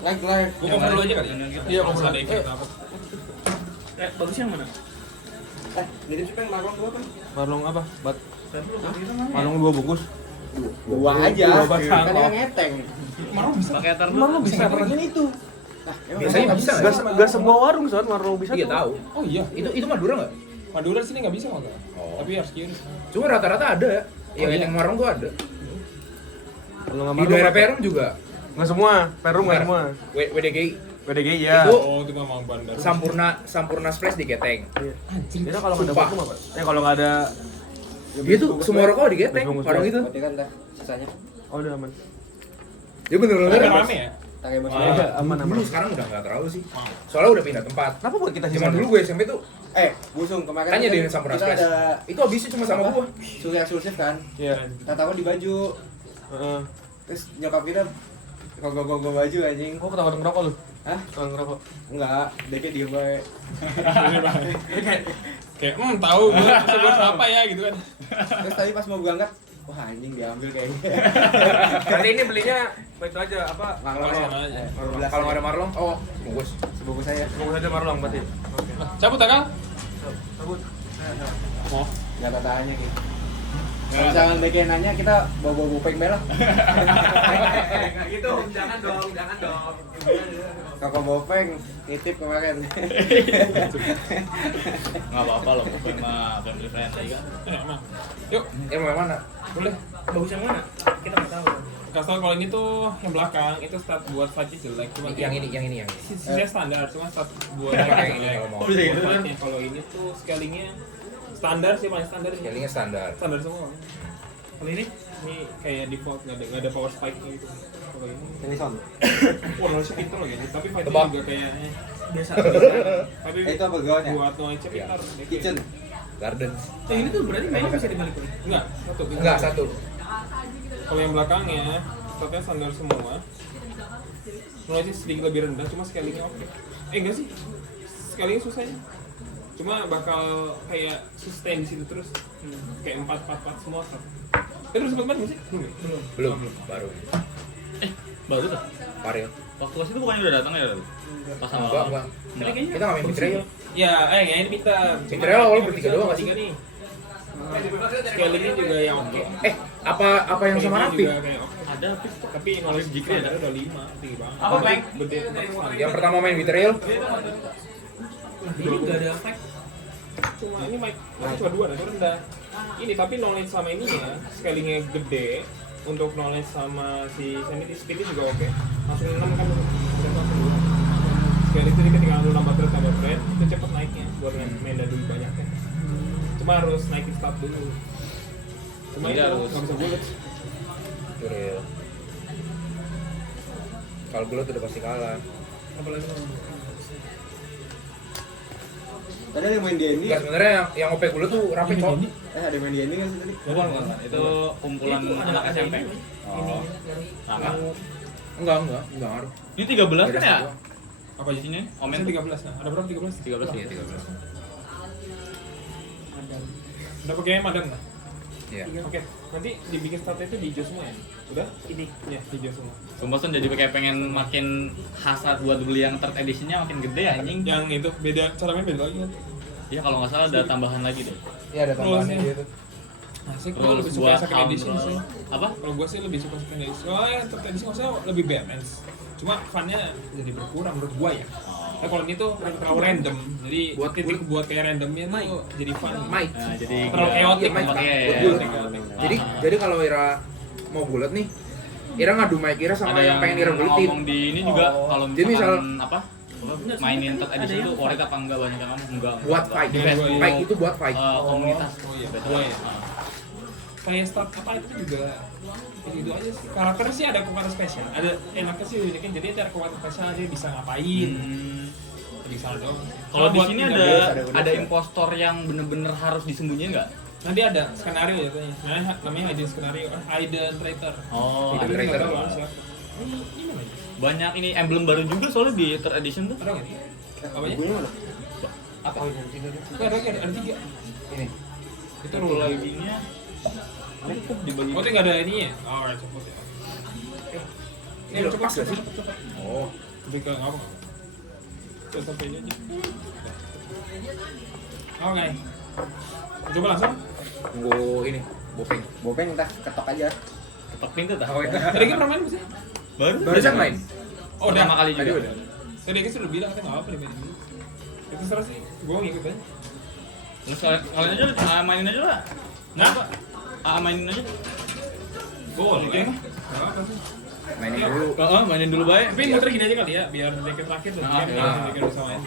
Like live. Gua cover dulu aja kali. Iya, cover ada dulu. ikut apa. Bagus yang mana? Nitip sih Peng maklum dua Peng. Marlong apa? Marlong 2 bungkus. Dua aja. Dua batang. Kan yang ngeteng. Pakai etar Emang lu bisa Pernah pakai itu. Nah, emang Biasanya nggak bisa nggak? Gak semua warung soal Marlong bisa Iya tuh. tahu. Oh iya. Itu Madura nggak? Madura di sini nggak bisa malah. Oh. Tapi harus kirim. Cuma rata-rata ada. Yang Marong tuh ada. Kalau nggak Di Marlong daerah apa? Perum juga. Nggak semua, Perum nggak semua. WDGI. PDG ya. Itu Oh, itu memang bandar. Sampurna Splash di Geteng. Itu kalau nggak ada Sumpah. vakum apa? Kalau nggak ada Dia tuh semua rokok di Geteng, Bungkus warung itu. Berarti kan dah sisanya. oh udah aman. Dia bener-bener Rame ya? Pakai bos. Iya, aman aman. Dulu sekarang udah nggak terlalu sih. Soalnya udah pindah tempat. Kenapa buat kita Zaman dulu gue SMP tuh Busung kemarin. tanya kan di Sampurna kita Splash. ada Itu habisnya cuma sama gua. susu eksklusif kan. Iya. Kita tahu di baju. Heeh. Terus nyokap kita gogo baju anjing. Kok ketawa ngerokok lu? Hah? Ketawa ngerokok. Enggak, dia diem bae. Kayak tahu gua mesti buat apa ya gitu kan. Terus tadi pas mau berangkat, wah anjing diambil kayaknya. Kali ini belinya itu aja apa? Marlong. Sama aja. Kalau nggak ada Marlong, oh bungkus. Sebungkus saya. Bungkus aja Marlong berarti. Oke. Cabut tak, Kang? Cabut. Mau. Enggak tanya gitu. Kalau misalkan bagian nanya kita bawa bopeng merah. Gitu, jangan dong. Toko bopeng nitip kemarin. Nggak apa-apa loh, bukan mah family friendly kan. Emang. Yuk, Yang mana? boleh. Bagus yang mana? Kita nggak tahu. Kasih tau kalau ini tuh yang belakang itu start buat fightnya jelek. Cuma Yang ini. Sisanya standar, cuma start buat Yang pakai yang ini jelek. kalau mau. Oh, bisa gitu Buat kan? fightnya. Kalau ini tuh scalingnya standar sih, paling standar. Scalingnya standar. Standar semua. Kalau ini kayak default, nggak ada power spike gitu. Kalau ini Ini son. wah noise pintar loh gitu, tapi fightnya Tebak. juga kayak Biasa. tapi Itu apa gaunnya? buat noise Iya. pintar. Kitchen. Garden. Ini tuh berarti mainnya bisa dibalik. Enggak, satu. Enggak, satu. Kalau yang belakangnya startnya standar semua. Noise sedikit lebih rendah, cuma scalingnya oke. Enggak sih, scalingnya susah ya. Cuma bakal kayak sustain di situ terus. Kayak 4 semua start. Terus sempat banget nggak sih? Belum. Belum. Baru. Bagus tuh. Varil. Waktu ke situ bukannya udah datang ya? Pas sama Enggak. Kita nggak main Betrayal. Ya, yang ini pintar. Betrayal awalnya bertiga doang nggak sih? Tiga nih. Scalingnya juga yang oke. Apa yang sama Rapi? Juga kayak oke. Ada tapi knowledge jika ada udah 5 tinggi banget. Apa, Bang? Gede. Yang pertama main Vitriol, Ini nggak ada efek. Cuma ini mic cuma 2 dan itu rendah. Ini tapi knowledge sama ini ya, scalingnya gede. Untuk knowledge sama si sanity speed juga oke. Langsung 6 kan langsung 2. Scaling itu ketika lu nambah thread itu cepet naiknya buat main dadu banyak ya. Cuma harus naikin stat dulu. Cuma Iya, itu harus. nggak bisa bullet. Vitriol. Kalau Gulat udah pasti kalah. Apalagi Tadi ada yang main D&D. Enggak, sebenarnya yang OP Gulat tuh Rapi cok. Ada yang main D&D nggak sih tadi? Bukan. Itu kumpulan anak SMP. ini Sama. Enggak ngaruh. Ini 13 kan ya? Apa Di sini? Omen 13. Nah, ada berapa 13? 13 Iya, 13. Udah pakai madang nggak? Iya. Oke, nanti dibikin startnya itu di hijau semua ya? Udah? ini Ya, di hijau semua. Sumpah Son, jadi kayak pengen makin hasrat buat beli yang third editionnya makin gede anjing. Yang itu beda, cara main beda lagi kan? Iya kalau nggak salah ada tambahan lagi deh. Iya ada tambahannya Rules-nya. gitu. Asik, gue Terus lebih suka buat second edition Umbral. sih. Apa? Kalau gue sih lebih suka second edition. Soalnya third edition maksudnya lebih balance. Cuma fun-nya jadi berkurang menurut gue ya. Nah, kalau ini tuh terlalu random, jadi Buat- titik buat kayak randomnya tuh jadi fun. Mike. Nah, jadi Terlalu chaotic Iya, Mike. makanya Buat ya. Gulat. Jadi kalau Ira mau Gulat nih, Ira ngadu Mike Ira sama ada yang pengen Ira gulatin. ngomong di ini juga kalau Jadi misalkan misal- apa mainin third edition itu worth it apa enggak, banyak yang ngomong enggak. Buat fight. Di Facebook, Fight itu buat fight. komunitas. Oh iya, Beda. gua ya. Kayak start apa itu juga itu aja sih. Karakter sih ada karakter spesial. Ada enaknya sih uniknya. Jadi ada karakter spesial dia bisa ngapain. Hmm. Di sana doang. Kalau di buat sini tinggal ada biasa, ada impostor yang bener-bener harus disembunyiin nggak? nanti ada skenario ya katanya. Namanya hidden skenario, hidden traitor. Oh, Hidden Tapi nggak traitor. tahu lah siapa. Ini mana? banyak ini emblem baru juga soalnya di third edition tuh. Ada nggak? Apanya? Bukunya mana? Apa? Itu ada 3. Ini. Itu Itu rule lagi. lagi-nya cukup dibagi. Oh, itu nggak ada ini ya? Oh, cepet ya. Ini Ini cepet, lepas nggak sih? cepet. Oh. Lebih ke apa? Coba sampai ini aja. Oke. Coba langsung. Tunggu ini, bopeng. Bopeng entah ketok aja. Ketok pintu dah. Tadi kan pernah main sih? Barusan main. Oh, udah. Pertama kali Tadi juga. udah. Tadi kan sudah bilang kan apa dimainin dulu. Itu serah sih, gue ngikut aja. Terus kalian aja mainin aja lah. Nah, Mainin aja. boleh. Nggak apa sih. Mainin dulu. Mainin dulu baik. Tapi muter gini aja kali ya, biar deket terakhir tuh. Ah, Kan iya. deket bisa main.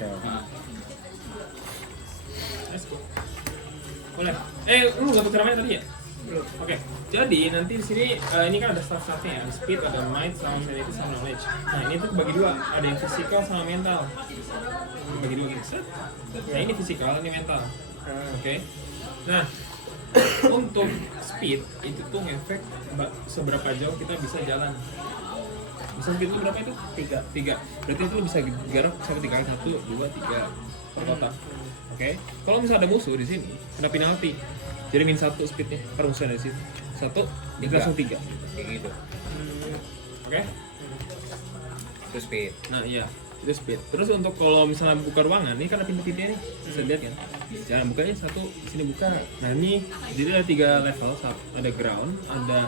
Let's go. Boleh. Lu nggak tahu cara main tadi ya? Belum. Oke. Jadi nanti di sini ini kan ada stat-statnya ya, ada speed, ada might, sama sanity, sama knowledge. Nah ini tuh bagi dua, ada yang physical sama mental. Bagi dua gitu. Set. Nah ini physical, ini mental. Oke. Nah untuk speed itu tuh ngefek seberapa jauh kita bisa jalan. Bisa speed itu berapa itu? 3. Berarti itu lu bisa garap sampai 3 kali 1, 2, 3 per kotak. Oke. Kalau misalnya ada musuh di sini, kena penalti. Jadi min 1 speednya per musuh dari situ. 1, dia langsung 3. Kayak gitu. Oke. Itu speed. Nah iya, itu speed. Terus untuk kalau misalnya buka ruangan, ini kan ada pintu-pintunya nih, bisa lihat kan? Jangan bukanya 1, di sini buka. Nah ini, jadi ada 3 level, ada ground, ada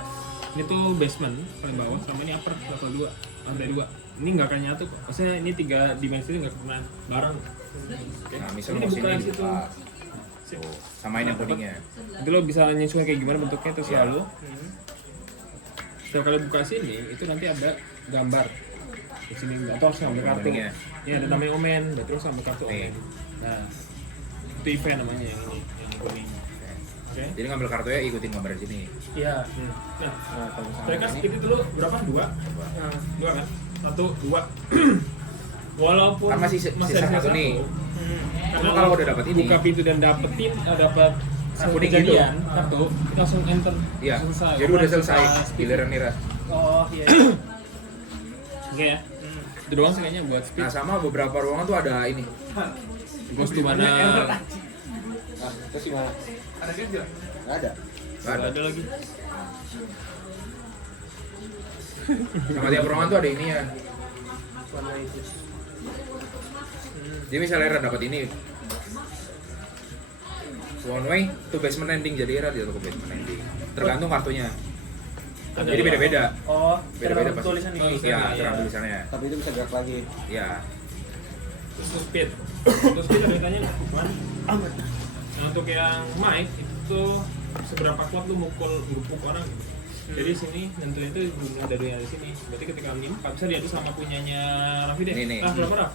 ini tuh basement paling bawah, sama ini upper level 2, lantai 2. Ini nggak akan nyatu kok, maksudnya ini 3 dimensi ini nggak pernah bareng. Oke. Nah, Ini misalnya mau dibuka sini di situ. dibuka. Tuh, samain yang codingnya. Nanti lo bisa nyesuaiin kayak gimana bentuknya terserah Iya. lo. Setelah kalian buka sini, itu nanti ada gambar di sini atau harus ngambil kartu. Codingnya. Ini ada namanya Omen, berarti harus ngambil kartu Nih. Omen. Nah, itu event namanya yang ini, yang kuning. Oke. Jadi ngambil kartunya ikutin gambar di sini. Iya. Nah, Kalau misalnya mereka ini, speed itu dulu berapa? 2? Nah, 2 kan? 1, 2. Walaupun Kan masih sisa ada satu nih. Karena Cuma kalau udah dapat ini, buka pintu dan dapetin dapat kuning kejadian gitu. kartu, kita langsung enter. Iya. Langsung selesai. Jadi udah Open, selesai speed. giliran Nira. oh iya. Oke ya. Itu doang sih kayaknya buat speed. Nah, sama beberapa ruangan tuh ada ini. Ghost to mana? Nah, terus gimana? Ada dia juga. Nggak ada. Nggak ada. Ada lagi. Sama tiap ruangan tuh ada ini ya. Warna itu. Jadi misalnya Nira dapat ini. one way to basement ending, jadi radio ke basement ending. Tergantung kartunya. Jadi beda-beda. Oh, Beda-beda tergantung pasti. tulisan ini. Iya, tergantung tulisannya. Tapi itu bisa gerak lagi. Iya. Terus to speed. To speed ada ditanya nggak? Cuman, Amat. nah untuk yang mic itu seberapa kuat lu ngepuk orang gitu. Jadi sini nentuin itu ada dua di sini. Berarti ketika menimpa bisa diadu sama punyanya Raffi deh. Ini nih. Berapa Raf?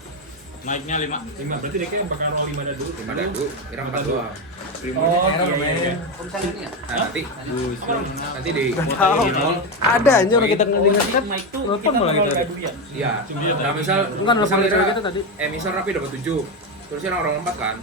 Mic-nya 5. 5. Berarti dia kayak bakal roll 5 dadu. 5 dadu, kira 4 doang. Oh, iya. Nah, nanti di Ada aja orang kita kan mic tuh kita malah roll kita dadu ya. Iya. Nah, misal Bukan misal level kita tadi. misal Rapi dapat 7. Terus orang 4 kan.